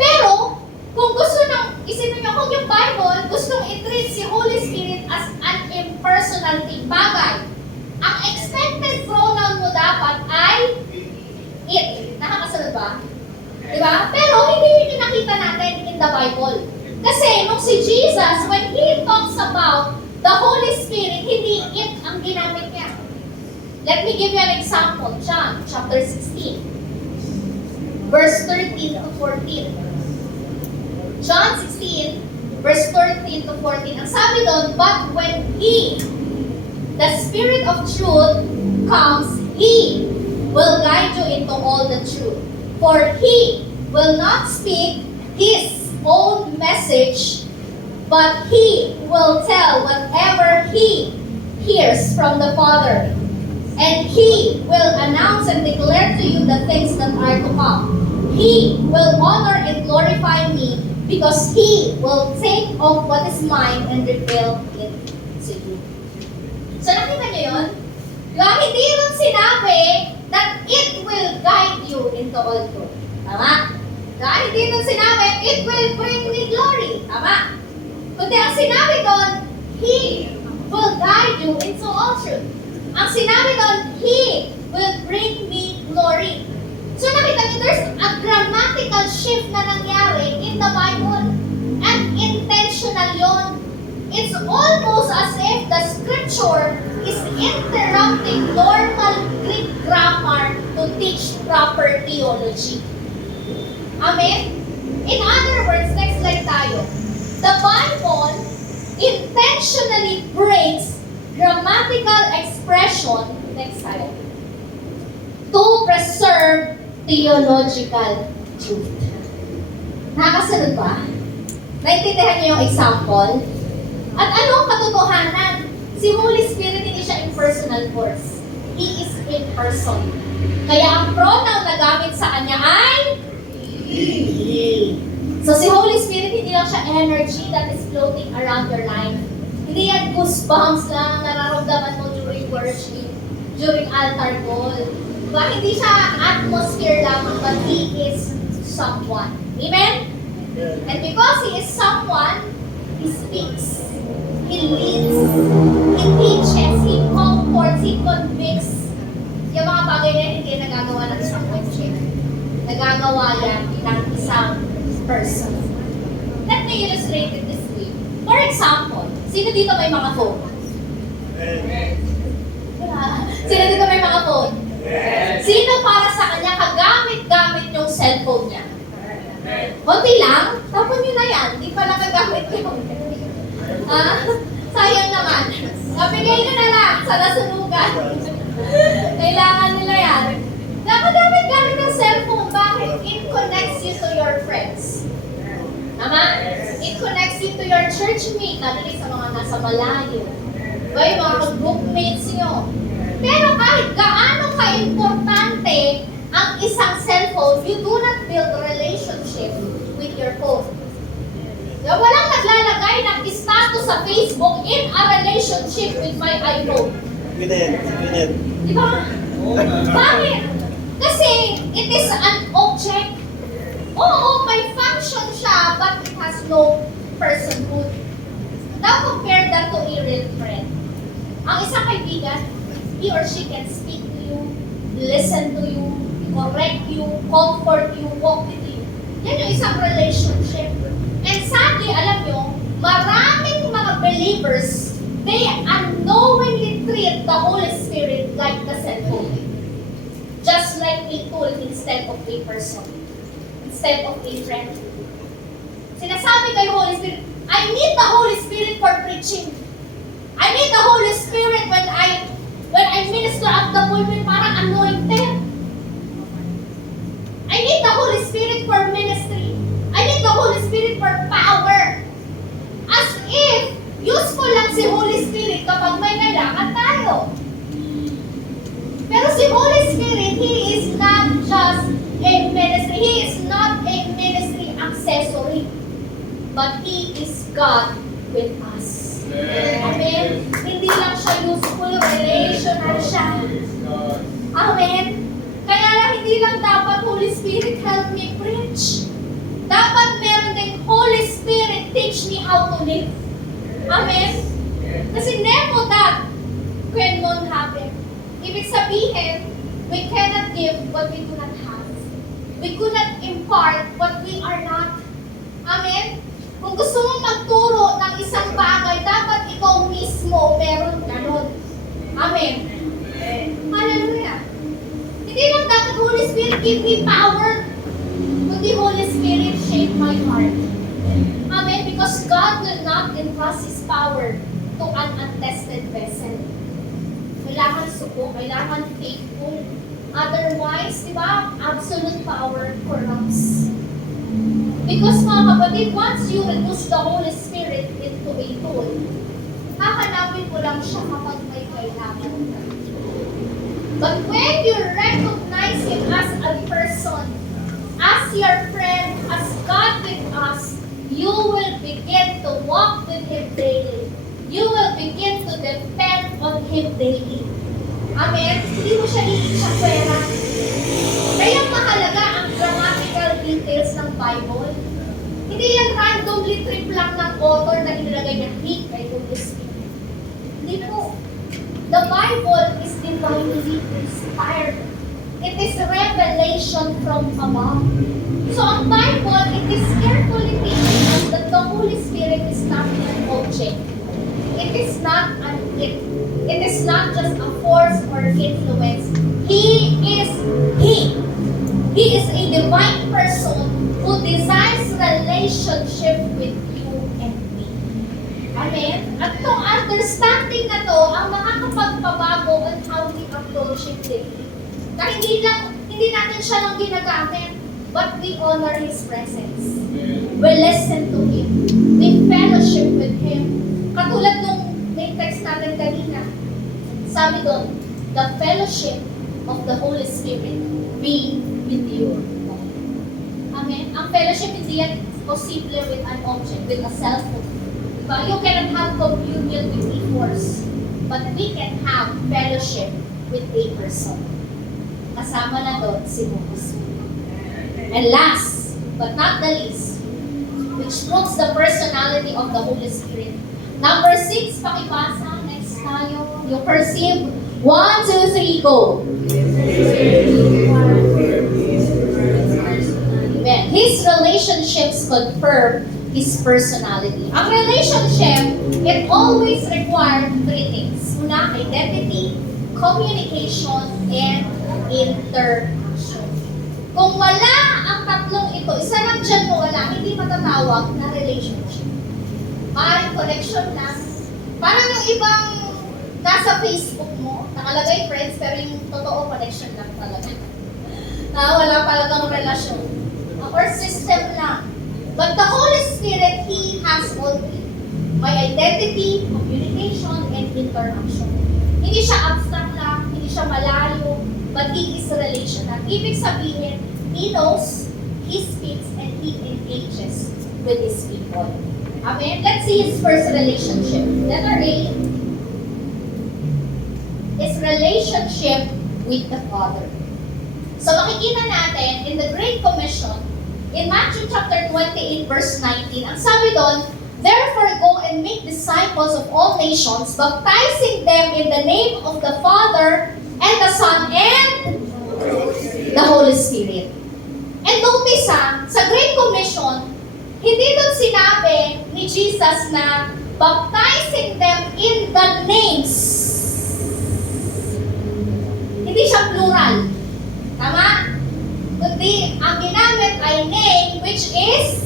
Pero, kung gusto nang, isipin nyo, kung yung Bible, gustong i-treat si Holy Spirit as an impersonal bagay, ang expected pronoun mo dapat ay it. Nakakasunod ba? Diba? Pero hindi yun yung nakita natin in the Bible. Kasi nung si Jesus, when He talks about the Holy Spirit, hindi it ang ginamit niya. Let me give you an example. John chapter 16, verse 13 to 14. John 16, verse 13 to 14. Ang sabi doon, but when He, the Spirit of truth, comes, He will guide you into all the truth. For He will not speak His own message, but He will tell whatever He hears from the Father. And He will announce and declare to you the things that are to come. He will honor and glorify me because He will take of what is mine and reveal it to you. So nakita niyo yun? Diba? Hindi rin sinabi that it will guide you into all truth. Tama? Diba? Hindi rin sinabi, it will bring me glory. Tama? Kundi ang sinabi doon, He will guide you into all truth. Ang sinabi doon, He will bring me glory. So nakita niyo, there's a grammatical shift na nangyari in the Bible. And intentional yon. It's almost as if the scripture is interrupting normal Greek grammar to teach proper theology. Amen? In other words, next slide tayo. The Bible intentionally breaks grammatical expression, next tayo, to preserve theological truth. Nakasunod ba? Naintindihan niyo yung example? At anong katotohanan? Si Holy Spirit hindi siya impersonal force. He is in person. Kaya ang pronoun na gamit sa kanya ay He. So si Holy Spirit hindi lang siya energy that is floating around your life. Hindi yan goosebumps lang nararamdaman mo during worship, during altar call. Diba? Hindi siya atmosphere lamang, but He is someone. Amen? And because He is someone, He speaks, He leads, He teaches, He comforts, He convicts. Yung mga bagay na hindi nagagawa ng isang coach. Nagagawa yan ng isang person. Let me illustrate it this way. For example, sino dito may mga phone? Sino dito may mga phone? Sino para sa kanya kagamit-gamit yung cellphone niya? Konti lang, tapon nyo na yan. Di pala kagamit yung sayang naman. Nabigay nyo na lang sa nasunugan. Kailangan nila yan. Nakagamit-gamit ng cellphone. Bakit? It connects you to your friends. Tama? It connects you to your church mate. Lalo sa mga nasa malayo. Yung mga groupmates nyo. Pero kahit gaano ka-importante ang isang cellphone, you do not build a relationship with your phone. Walang naglalagay ng status sa Facebook in a relationship with my iPhone. Di ba? Bakit? Kasi it is an object. Oo, may function siya, but it has no personhood. Now compare that to a real friend. Ang isang kaibigan, he or she can speak to you, listen to you, correct you, comfort you, walk with you. Yan yung isang relationship. And sadly, alam nyo, maraming mga believers, they unknowingly treat the Holy Spirit like the cellphone. Just like a tool instead of a person. Instead of a friend. Sinasabi kay Holy Spirit, I need the Holy Spirit for preaching. I need the Holy Spirit when I minister at the pulpit, parang anointed. I need the Holy Spirit for ministry. I need the Holy Spirit for power. As if useful lang si Holy Spirit kapag may kailangan tayo. Pero si Holy Spirit, He is not just a ministry. He is not a ministry accessory. But He is God with us. Amen? Hindi lang siya useful, relational siya. Amen? Kaya lang hindi lang dapat Holy Spirit help me preach. Dapat meron ding Holy Spirit teach me how to live. Amen? Kasi never that can not happen. Ibig sabihin, we cannot give what we do not have. We could not impart what we are not. Amen? Kung gusto mong magturo ng isang bagay, dapat ikaw mismo meron ganun. Amen? Hallelujah. Hindi lang dapat Holy Spirit give me power, kundi Holy Spirit shape my heart. Amen? Because God will not entrust His power to an untested vessel. Kailangan suko, kailangan faithful. Otherwise, di ba, absolute power corrupts. Because mga kapatid, once you reduce the Holy Spirit in tool. Hahanapin mo lang siya kapag may kailangan ka. But when you recognize Him as a person, as your friend, as God with us, you will begin to walk with Him daily. You will begin to depend on Him daily. Amen? Hindi mo siya iitsakwera. Kaya mahalaga ang grammatical details ng Bible. Hindi yan randomly trip lang ng author na inilagay niya, he kay Holy Spirit. Hindi po. The Bible is divinely inspired. It is revelation from above. So ang Bible, it is carefully teaching us that the Holy Spirit is not an object. It is not an it. It is not just a force or influence. He is He. He is a divine person who desires relationship with you and me. Amen? At itong understanding na to ang makakapagpabago on how we approach Him daily. Na hindi natin siya lang ginagamit, but we honor His presence. We listen to Him. We fellowship with Him. Katulad nung may text natin kanina, sabi doon, the fellowship of the Holy Spirit be with you. Amen? Ang fellowship hindi yan posible with an object, with a cell phone. Diba? You cannot have communion with a force, but we can have fellowship with a person. Kasama na doon si Holy Spirit. And last, but not the least, which proves the personality of the Holy Spirit. Number 6, pakipasa. Next tayo. You perceive. 1, 2, 3, go. Amen. His relationships confirm His personality. Ang relationship, it always required 3 things. Una, identity, communication, and interaction. Kung wala ang tatlong ito, isa lang dyan mo wala, hindi matatawag na relationship. Maaaring connection lang. Parang yung ibang nasa Facebook mo, nakalagay friends, pero yung totoo connection lang talaga. Wala talagang relasyon. Or system lang. But the Holy Spirit, He has all three. May identity, communication, and interaction. Hindi siya abstract lang, hindi siya malayo, but He is relational. Ibig sabihin, He knows, He speaks, and He engages with His people. Amen? Let's see His first relationship. Letter A, His relationship with the Father. So makikita natin in the Great Commission, in Matthew chapter 28 verse 19, ang sabi doon, therefore go and make disciples of all nations, baptizing them in the name of the Father and the Son and the Holy Spirit. And notice sa Great Commission, hindi doon sinabi ni Jesus na baptizing them in the names. Hindi siya plural. Tama? Kundi ang ginamit ay name which is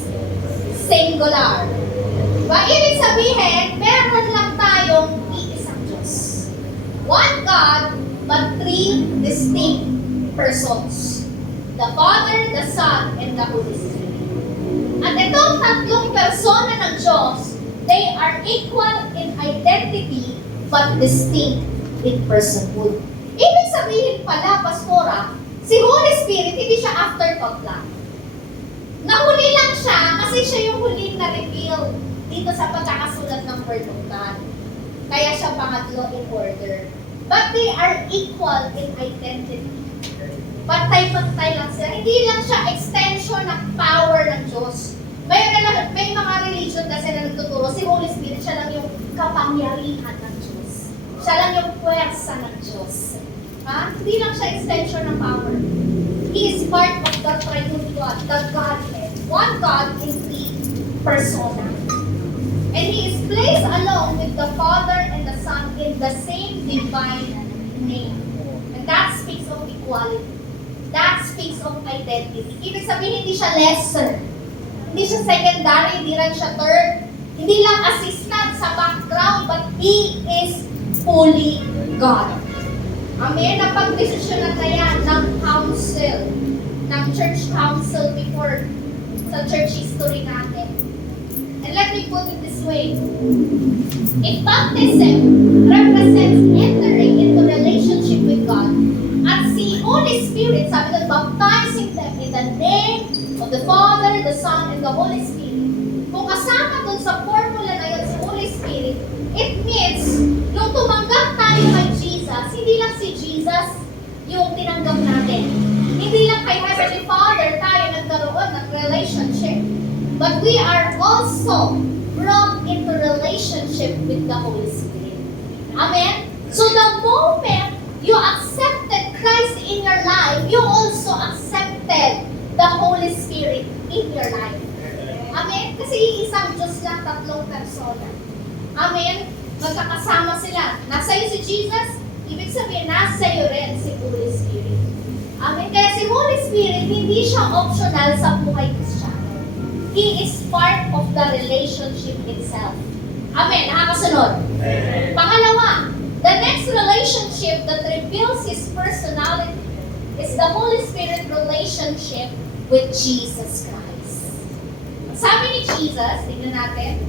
singular. Diba? Ibig sabihin, meron lang tayong iisang Diyos. One God, but 3 distinct persons. The Father, the Son, and the Holy Spirit. At itong tatlong persona ng Diyos, they are equal in identity but distinct in personhood. Ibig sabihin pala, Pastora, si Holy Spirit, hindi siya afterthought lang. Nahuli lang siya kasi siya yung huling na-reveal dito sa pagkakasulat ng Word of God. Kaya siya pangatlo in order. But they are equal in identity. Pantay-pantay lang sila. Hindi lang siya extension ng power ng Diyos. May mga religion kasi na nagtuturo, si Holy Spirit, siya lang yung kapangyarihan ng Diyos. Siya lang yung puwersa ng Diyos. Hindi lang siya extension ng power. He is part of the triune God, the Godhead. One God in 3 persona. And He is placed along with the Father and the Son in the same divine name. And that speaks of equality. That speaks of identity. Ibig sabihin, hindi siya lesser. Hindi siya secondary, hindi rin siya third. Hindi lang assistant sa background, but He is fully God. Amen? Napag-desisyon na yan ng council, ng church council before sa church history natin. And let me put it this way. If baptism represents entering into relationship with God, at si Holy Spirit, sabi doon, baptizing them in the name of the Father, the Son, and the Holy Spirit. Kung kasama doon sa formula na yun si Holy Spirit, it means, nung tumanggap tayo kay Jesus, hindi lang si Jesus yung tinanggap natin. Hindi lang kay Heavenly Father tayo nagkaroon ng relationship. But we are also brought into relationship with the Holy Spirit. Amen? So the moment you accepted Christ in your life, you also accepted the Holy Spirit in your life. Amen? Kasi iisang Diyos lang, tatlong persona. Amen? Magkakasama sila. Nasa iyo si Jesus, ibig sabihin, nasa iyo rin si Holy Spirit. Amen? Kaya si Holy Spirit, hindi siya optional sa buhay Kristyano. He is part of the relationship itself. Amen? Nakakasunod? Pangalawa, the next relationship that reveals His personality is the Holy Spirit relationship with Jesus Christ. Sabi ni Jesus, tingnan natin,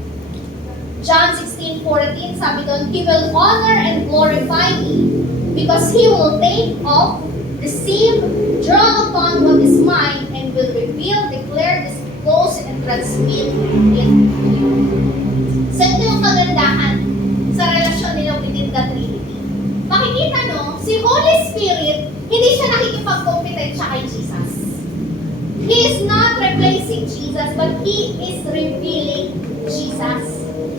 John 16:14, sabi doon, He will honor and glorify me because He will take off, receive, draw upon what is mine, and will reveal, declare, disclose, and transmit it to you. So ito yung kagandahan sa relasyon nila within the Trinity. Makikita no, si Holy Spirit, hindi siya nakikipag-competensya kay Jesus. He is not replacing Jesus, but He is revealing Jesus.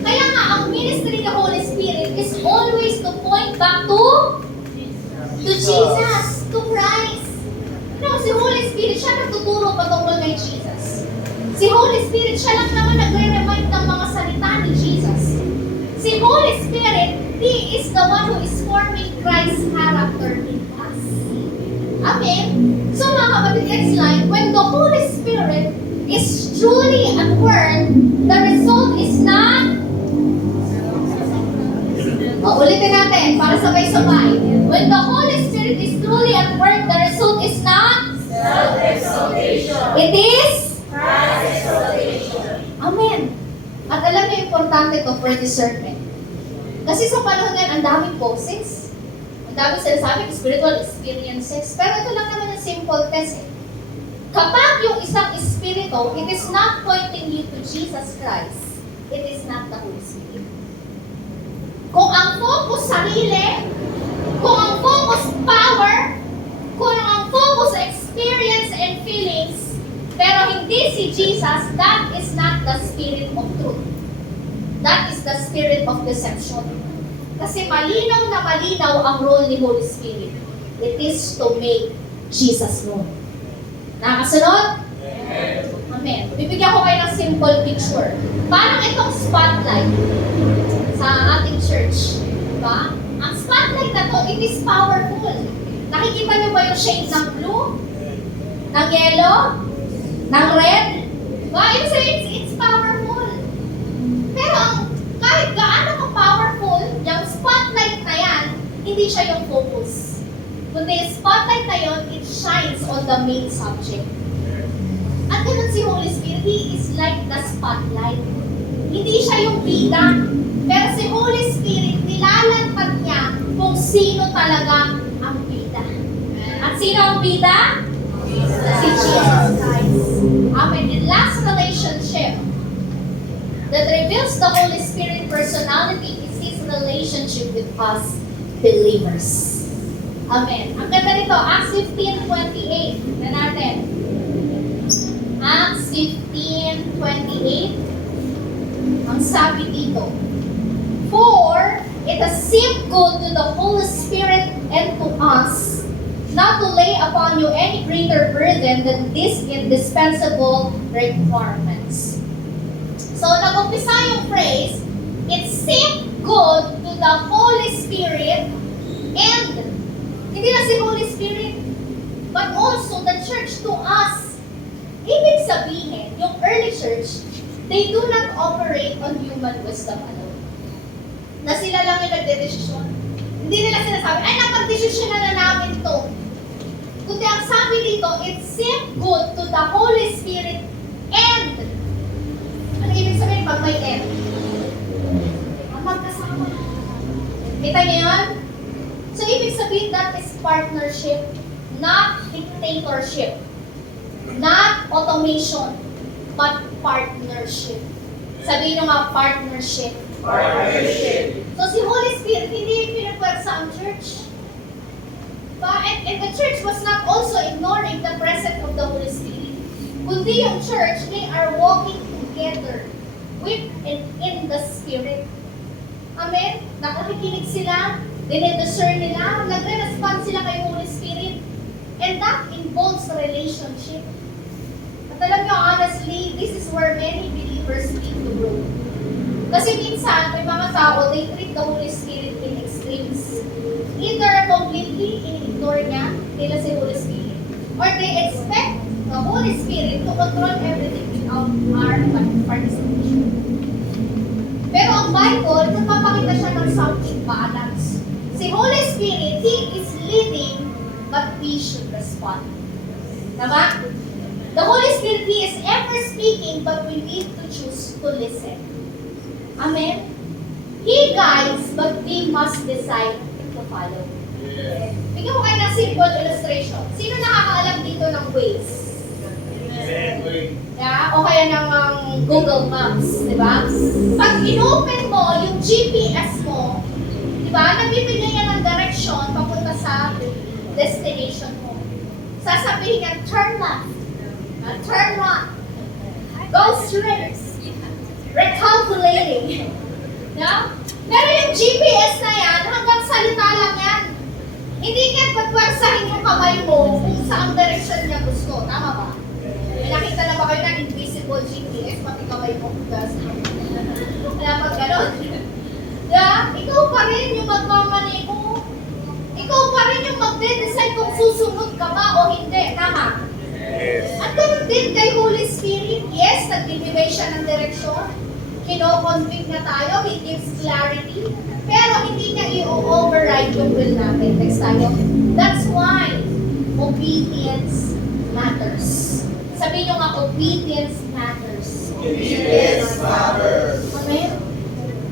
Kaya nga, ang ministry ng Holy Spirit is always to point back to Jesus, to Christ. No, si Holy Spirit, siya nagtuturo patungkol kay Jesus. Si Holy Spirit, siya lang naman nagre-remind ng mga salita ni Jesus. Si Holy Spirit, He is the one who is forming Christ's character in us. Amen? So mga kapatid, it's like, when the Holy Spirit is truly at work, the result is not... ulitin natin, para sabay-sabay. When the Holy Spirit is truly at work, the result is not... self-exaltation. It is... Christ-exaltation. Amen. At alam niyo, importante ito for discernment. Kasi sa panahon ngayon, ang daming poses. Ang daming sinasabing spiritual experiences. Pero ito lang naman ang simple test. Kapag yung isang espiritu, it is not pointing you to Jesus Christ. It is not the Holy Spirit. Kung ang focus sarili, kung ang focus power, kung ang focus experience and feelings, pero hindi si Jesus, that is not the spirit of truth. That is the spirit of deception. Kasi malinaw na malinaw ang role ni Holy Spirit. It is to make Jesus known. Nakakasunod? Amen. Bibigyan ko kayo ng simple picture. Parang itong spotlight sa ating church. Diba? Ang spotlight na to, it is powerful. Nakikita niyo ba yung shade ng blue? Ng yellow? Ng red? Diba? It's powerful. Pero kahit gaano ka-powerful, yung spotlight na yan, hindi siya yung focus. Kundi yung spotlight na yun, it shines on the main subject. At ganun si Holy Spirit, He is like the spotlight. Hindi siya yung bida. Pero si Holy Spirit, nilalantad niya kung sino talaga ang bida. At sino ang bida? Si Jesus Christ. Amen. In last relationship that reveals the Holy Spirit personality is His relationship with us believers. Amen. Ang ganda nito, Acts 15:28. Na natin. Acts 15:28. Ang sabi dito, for it has seemed good to the Holy Spirit and to us not to lay upon you any greater burden than these indispensable requirements. So, nag-umpisa yung phrase, it seemed good to the Holy Spirit and hindi na si Holy Spirit, but also the church to us. Ibig sabihin, yung early church, they do not operate on human wisdom alone. Na sila lang yung nagdedesisyon. Hindi nila sinasabi, ay, napag-desisyon na namin to. Kundi ang sabi dito, it seemed good to the Holy Spirit and, ano ibig sabihin pag may end? Magkasama. Kita niyo yun? So, ibig sabihin that is partnership, not dictatorship, not automation, but partnership. Sabihin nyo nga, partnership. Partnership. So, si Holy Spirit, hindi pinapwersa ang church. And the church was not also ignoring the presence of the Holy Spirit. Kundi yung church, they are walking together with and in the Spirit. Amen? Nakakikinig sila, dinediscern nila, nagre-respond sila kay Holy Spirit. And that involves relationship. At alam nyo, honestly, this is where many believers need to grow. Kasi minsan, may mga tao, they treat the Holy Spirit in extremes. Either completely in-ignore nila si Holy Spirit, or they expect the Holy Spirit to control everything without our participation. Pero ang Bible, nagpapakita siya ng something balance. Si Holy Spirit, He is leading, but we should respond. Tama? The Holy Spirit, He is ever speaking, but we need to choose to listen. Amen? He guides, but we must decide to follow. Yes. Bigyan ko kayo ng simple illustration. Sino nakakaalam dito ng Waze? Yeah? O kaya ng Google Maps, di ba? Pag in-open mo yung GPS mo, di ba, nagbibigay yan ng direction papunta sa destination mo. Sasabihin niya, turn left, turn right, go straight, recalculating. Yeah? Pero yung GPS na yan, hanggang salita lang yan. Hindi niya pagwersahin yung kamay mo kung saan direction niya gusto. Tama ba? May nakita na ba kayo ng invisible GPS, pati kamay mo hugas? Kaya pag gano'n. Yeah? Ikaw pa rin yung magmamaneho. Ikaw pa rin yung magde-decide kung susunod ka ba o hindi. Tama? At ganun din kay Holy Spirit, yes, nagbibigay siya ng direksyon. Kino-convict na tayo, He gives clarity. Pero hindi niya i-override yung will natin. Next tayo. That's why obedience matters. Sabihin nyo nga, obedience matters. Obedience matters. Amen?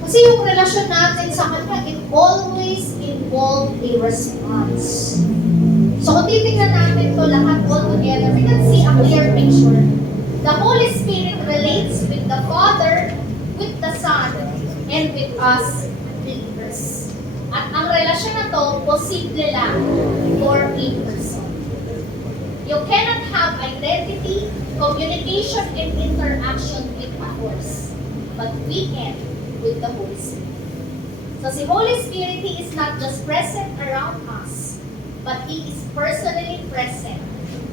Kasi yung relasyon natin sa Kanya, it always involves a response. So kung titignan natin to lahat all together, we can see a clear picture. The Holy Spirit relates with the Father, with the Son, and with us believers. At ang relasyon na to, posible lang for a person. You cannot have identity, communication, and interaction with others. But we can with the Holy Spirit. So si Holy Spirit, He is not just present around us, but He is personally present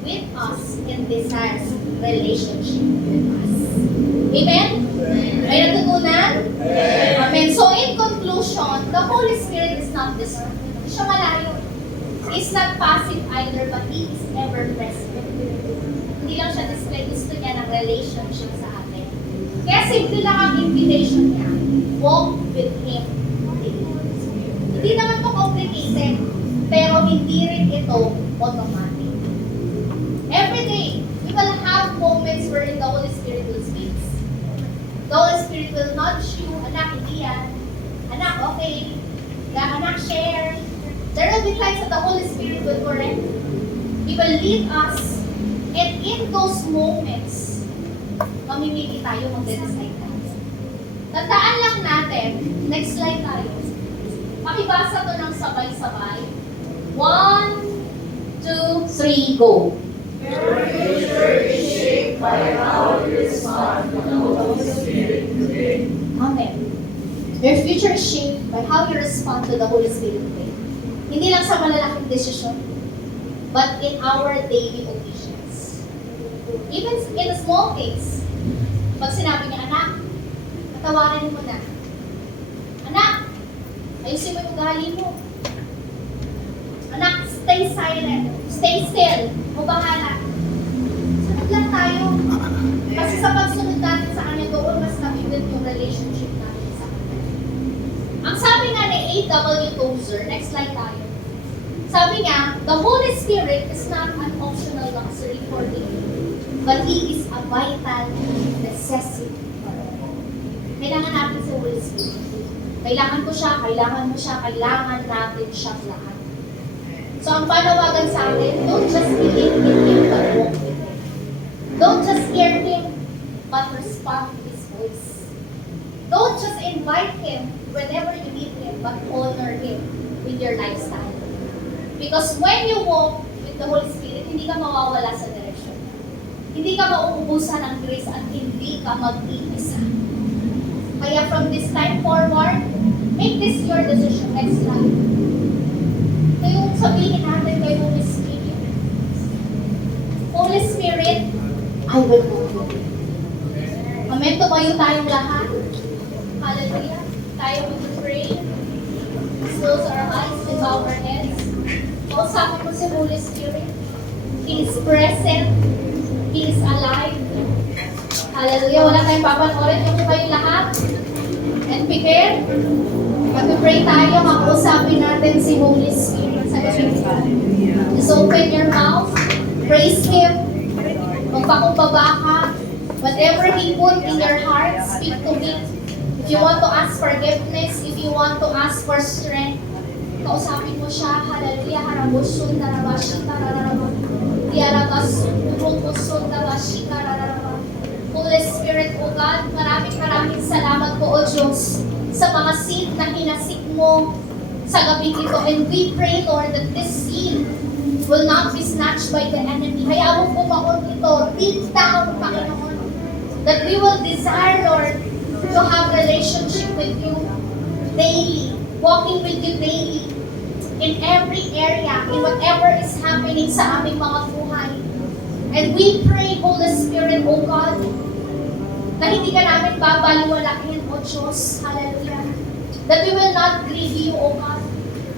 with us and desires relationship with us. Amen? May natutunan? Amen. So in conclusion, the Holy Spirit is not distant. Hindi siya malayo. He's not passive either, but He is ever present. Hindi lang siya display. Gusto niya ng relationship sa atin. Kaya simple lang ang invitation niya. Walk with Him daily. Hindi naman to complicated, pero hindi rin ito automatic. Every day, we will have moments wherein the Holy Spirit will speak. The Holy Spirit will nudge you, anak, hindi yan. Anak, okay. Anak, share. There will be times that the Holy Spirit will correct. He will lead us. And in those moments, mamimili tayo, mag-decide tayo. Tandaan lang natin, next slide tayo. Pakibasa to ng sabay-sabay. 1, 2, 3, go. Your future is shaped by how you respond to the Holy Spirit today. Amen. Your future is shaped by how you respond to the Holy Spirit today. Hindi lang sa malalaking desisyon, but in our daily obedience. Even in the small things. Pag sinabi niya, anak, patawarin mo na. Anak, ayusin mo yung ugali mo. Anak, stay silent. Stay still. O bahala. Sunod lang tayo. Kasi sa pagsunod natin sa Kanya, doon mas nabibuild yung relationship natin sa Kanya. Ang sabi nga ni A.W. Tozer, next slide tayo. Sabi niya, the Holy Spirit is not an optional luxury for me, but He is a vital necessity for us. Kailangan natin si Holy Spirit. Kailangan ko siya, kailangan mo siya, kailangan natin siyang lahat. So ang panawagan sa atin, don't just believe in Him, but walk with Him. Don't just hear Him, but respond to His voice. Don't just invite Him whenever you meet Him, but honor Him with your lifestyle. Because when you walk with the Holy Spirit, hindi ka mawawala sa direction. Hindi ka mauubusan ng grace at hindi ka mag-iisa. Kaya from this time forward, make this your decision next life. Kaya sabihin natin kay Holy Spirit, Holy Spirit, I will follow you. Amen. Tumayo tayong lahat. Hallelujah. Tayo will pray. Close our eyes and bow our heads. Kausapin mo si Holy Spirit. He is present. He is alive. Hallelujah. Wala tayong papanoorin. Yung kayo lahat. And prepare. Mag-pray tayo. Makausapin natin si Holy Spirit sa gabi. Just open your mouth. Praise Him. Magpakumbaba ka. Whatever He put in your heart, speak to Him. If you want to ask forgiveness, if you want to ask for strength, kausapin mo siya. Hallelujah. Harabusun, tarabashi, tarararama. Diarabasun, turubusun, tabashi, tarararama. Holy Spirit, O God, maraming salamat po, O Diyos, sa mga seed na hinasik mo sa gabi ito. And we pray, Lord, that this seed will not be snatched by the enemy. Hayaan mo pumaon ito, deep down, Panginoon, that we will desire, Lord, to have relationship with you daily, walking with you daily, in every area, in whatever is happening sa aming mga buhay. And we pray, Holy Spirit, O God, na hindi ka namin babaliwalain, O Diyos, hallelujah, that we will not grieve you, O God.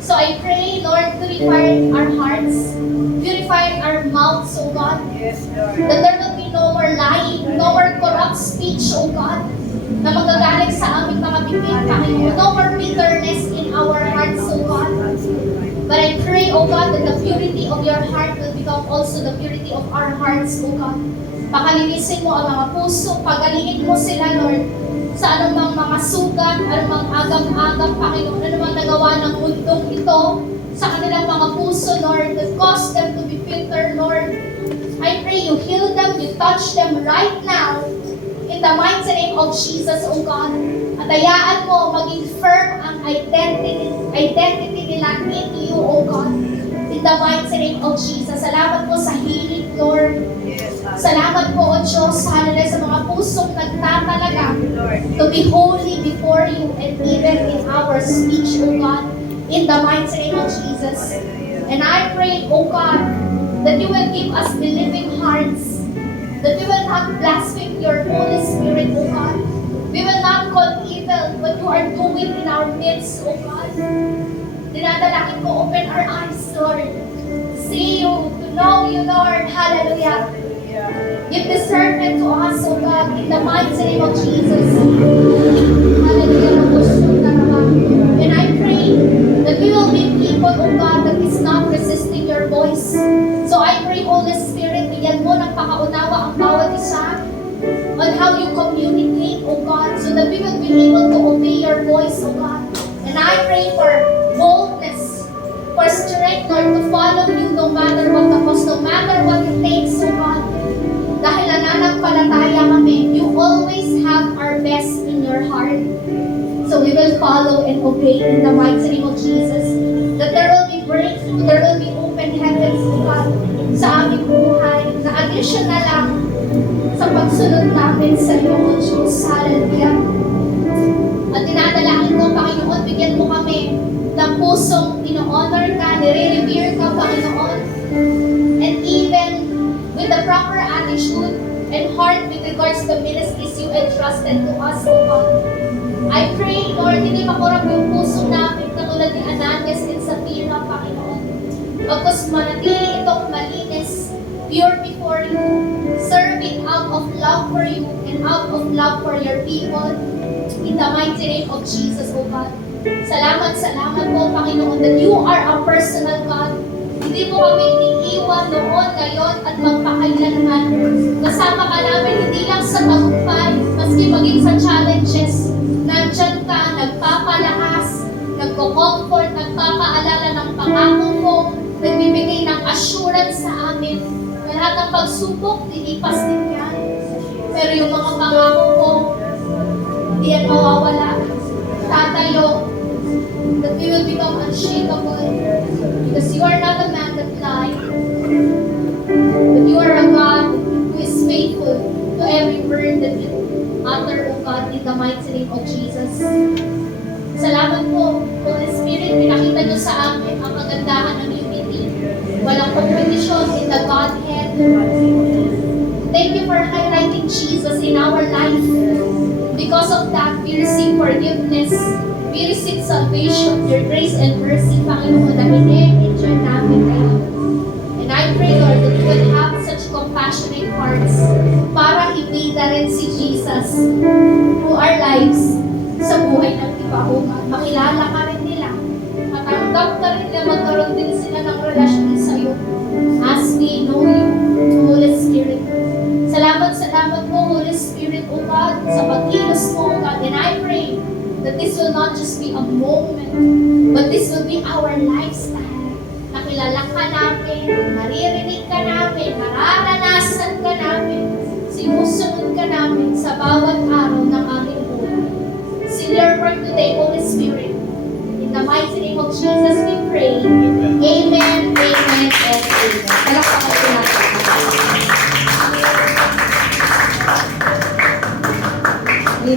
So I pray, Lord, purify our hearts, purify our mouths, O God, that there will be no more lying, no more corrupt speech, O God, na magagaling sa aming mga bibig, Panginoon. No more bitterness in our hearts, O God. But I pray, O God, that the purity of your heart will become also the purity of our hearts, O God. Pakalinisin mo ang mga puso, pagaliin mo sila, Lord, sa anumang mga sugat, anumang agam-agam, Panginoon, anumang nagawa ng mundong ito, sa kanilang mga puso, Lord, that cause them to be bitter, Lord. I pray you heal them, you touch them right now, in the mighty name of Jesus, O God. At hayaan mo maging firm ang identity nila in you, O God. In the mighty name of Jesus. Salamat po sa healing, Lord. Salamat po, O Diyos, hallelujah, sa mga pusong nagtatalaga to be holy before you and even in our speech, O God. In the mighty name of Jesus. And I pray, O God, that you will give us believing hearts, that we will not blaspheme your Holy Spirit, O God. We will not call evil what you are doing in our midst, O God. Dinadalangin ko, open our eyes, Lord. See you, to know you, Lord. Hallelujah. Give discernment to us, O God, in the mighty name of Jesus. Hallelujah. And I pray that we will be people, O God, that is not resisting your voice. So I pray, Holy Spirit, bigyan mo ng pakaunawa ang bawat isa on how you communicate, O God, so that we will be able to obey your voice, O God. And I pray for boldness, for strength, Lord, to follow you no matter what the cost, no matter what it takes, O God. Dahil nananampalataya kami, you always have our best in your heart. So we will follow and obey in the mighty name of Jesus. That there will be breakthrough, there will be open heavens, O God, sa aming buhay, na addition na lang sa pagsunod namin sa iyo, O Diyos. Hallelujah. At dinadalangin ko, Panginoon, bigyan mo kami ng pusong ino-honor ka, nire-revere ka, Panginoon. And even with the proper attitude and heart with regards to the ministries you entrusted to us, O God. I pray, Lord, hindi makurap yung puso namin katulad ni Ananias and Sapphira, Panginoon. Pagkos manatili itong malinis, pure before you, serving out of love for you and out of love for your people. In the mighty name of Jesus, O God. Salamat po, Panginoon, that you are a personal God. Hindi mo kami iniiwan noon, ngayon, at magpakailanman. Kasama ka namin hindi lang sa tagumpay, maski maging sa challenges, nandyan ka, nagpapalakas, nagko-comfort, nagpapaalala ng pangako mo, nagbibigay ng assurance sa amin. Na lahat ng pagsubok, lilipas din yan. Pero yung mga pangako mo, hindi yan mawawala. Tatayo, that we will become unshakable. Because you are not a man that lie. But you are a God who is faithful to every word that you utter, O God, in the mighty name of Jesus. Salamat po, Holy Spirit, pinakita niyo sa amin ang kagandahan ng unity. Walang competition in the Godhead. Thank you for highlighting Jesus in our life. Because of that, we receive forgiveness. We receive salvation, your grace and mercy, Panginoon, na ine-enjoy namin ngayon. And I pray, Lord, that you will have such compassionate hearts para ibida rin si Jesus through our lives sa buhay ng iba, O God. Makilala ka rin nila. Matanggap ka rin nila, magkaroon din sila ng relasyon sa iyo as we know you, Holy Spirit. Salamat po, Holy Spirit, O God, sa pagkilos mo, O God. And I pray that this will not just be a moment, but this will be our lifestyle. Nakilala ka namin, naririnig ka namin, mararanasan ka namin, sinusunod ka namin sa bawat araw ng aming buhay. Seal your word today, Holy Spirit. In the mighty name of Jesus we pray. Amen, amen, and amen. Palakpakan po natin.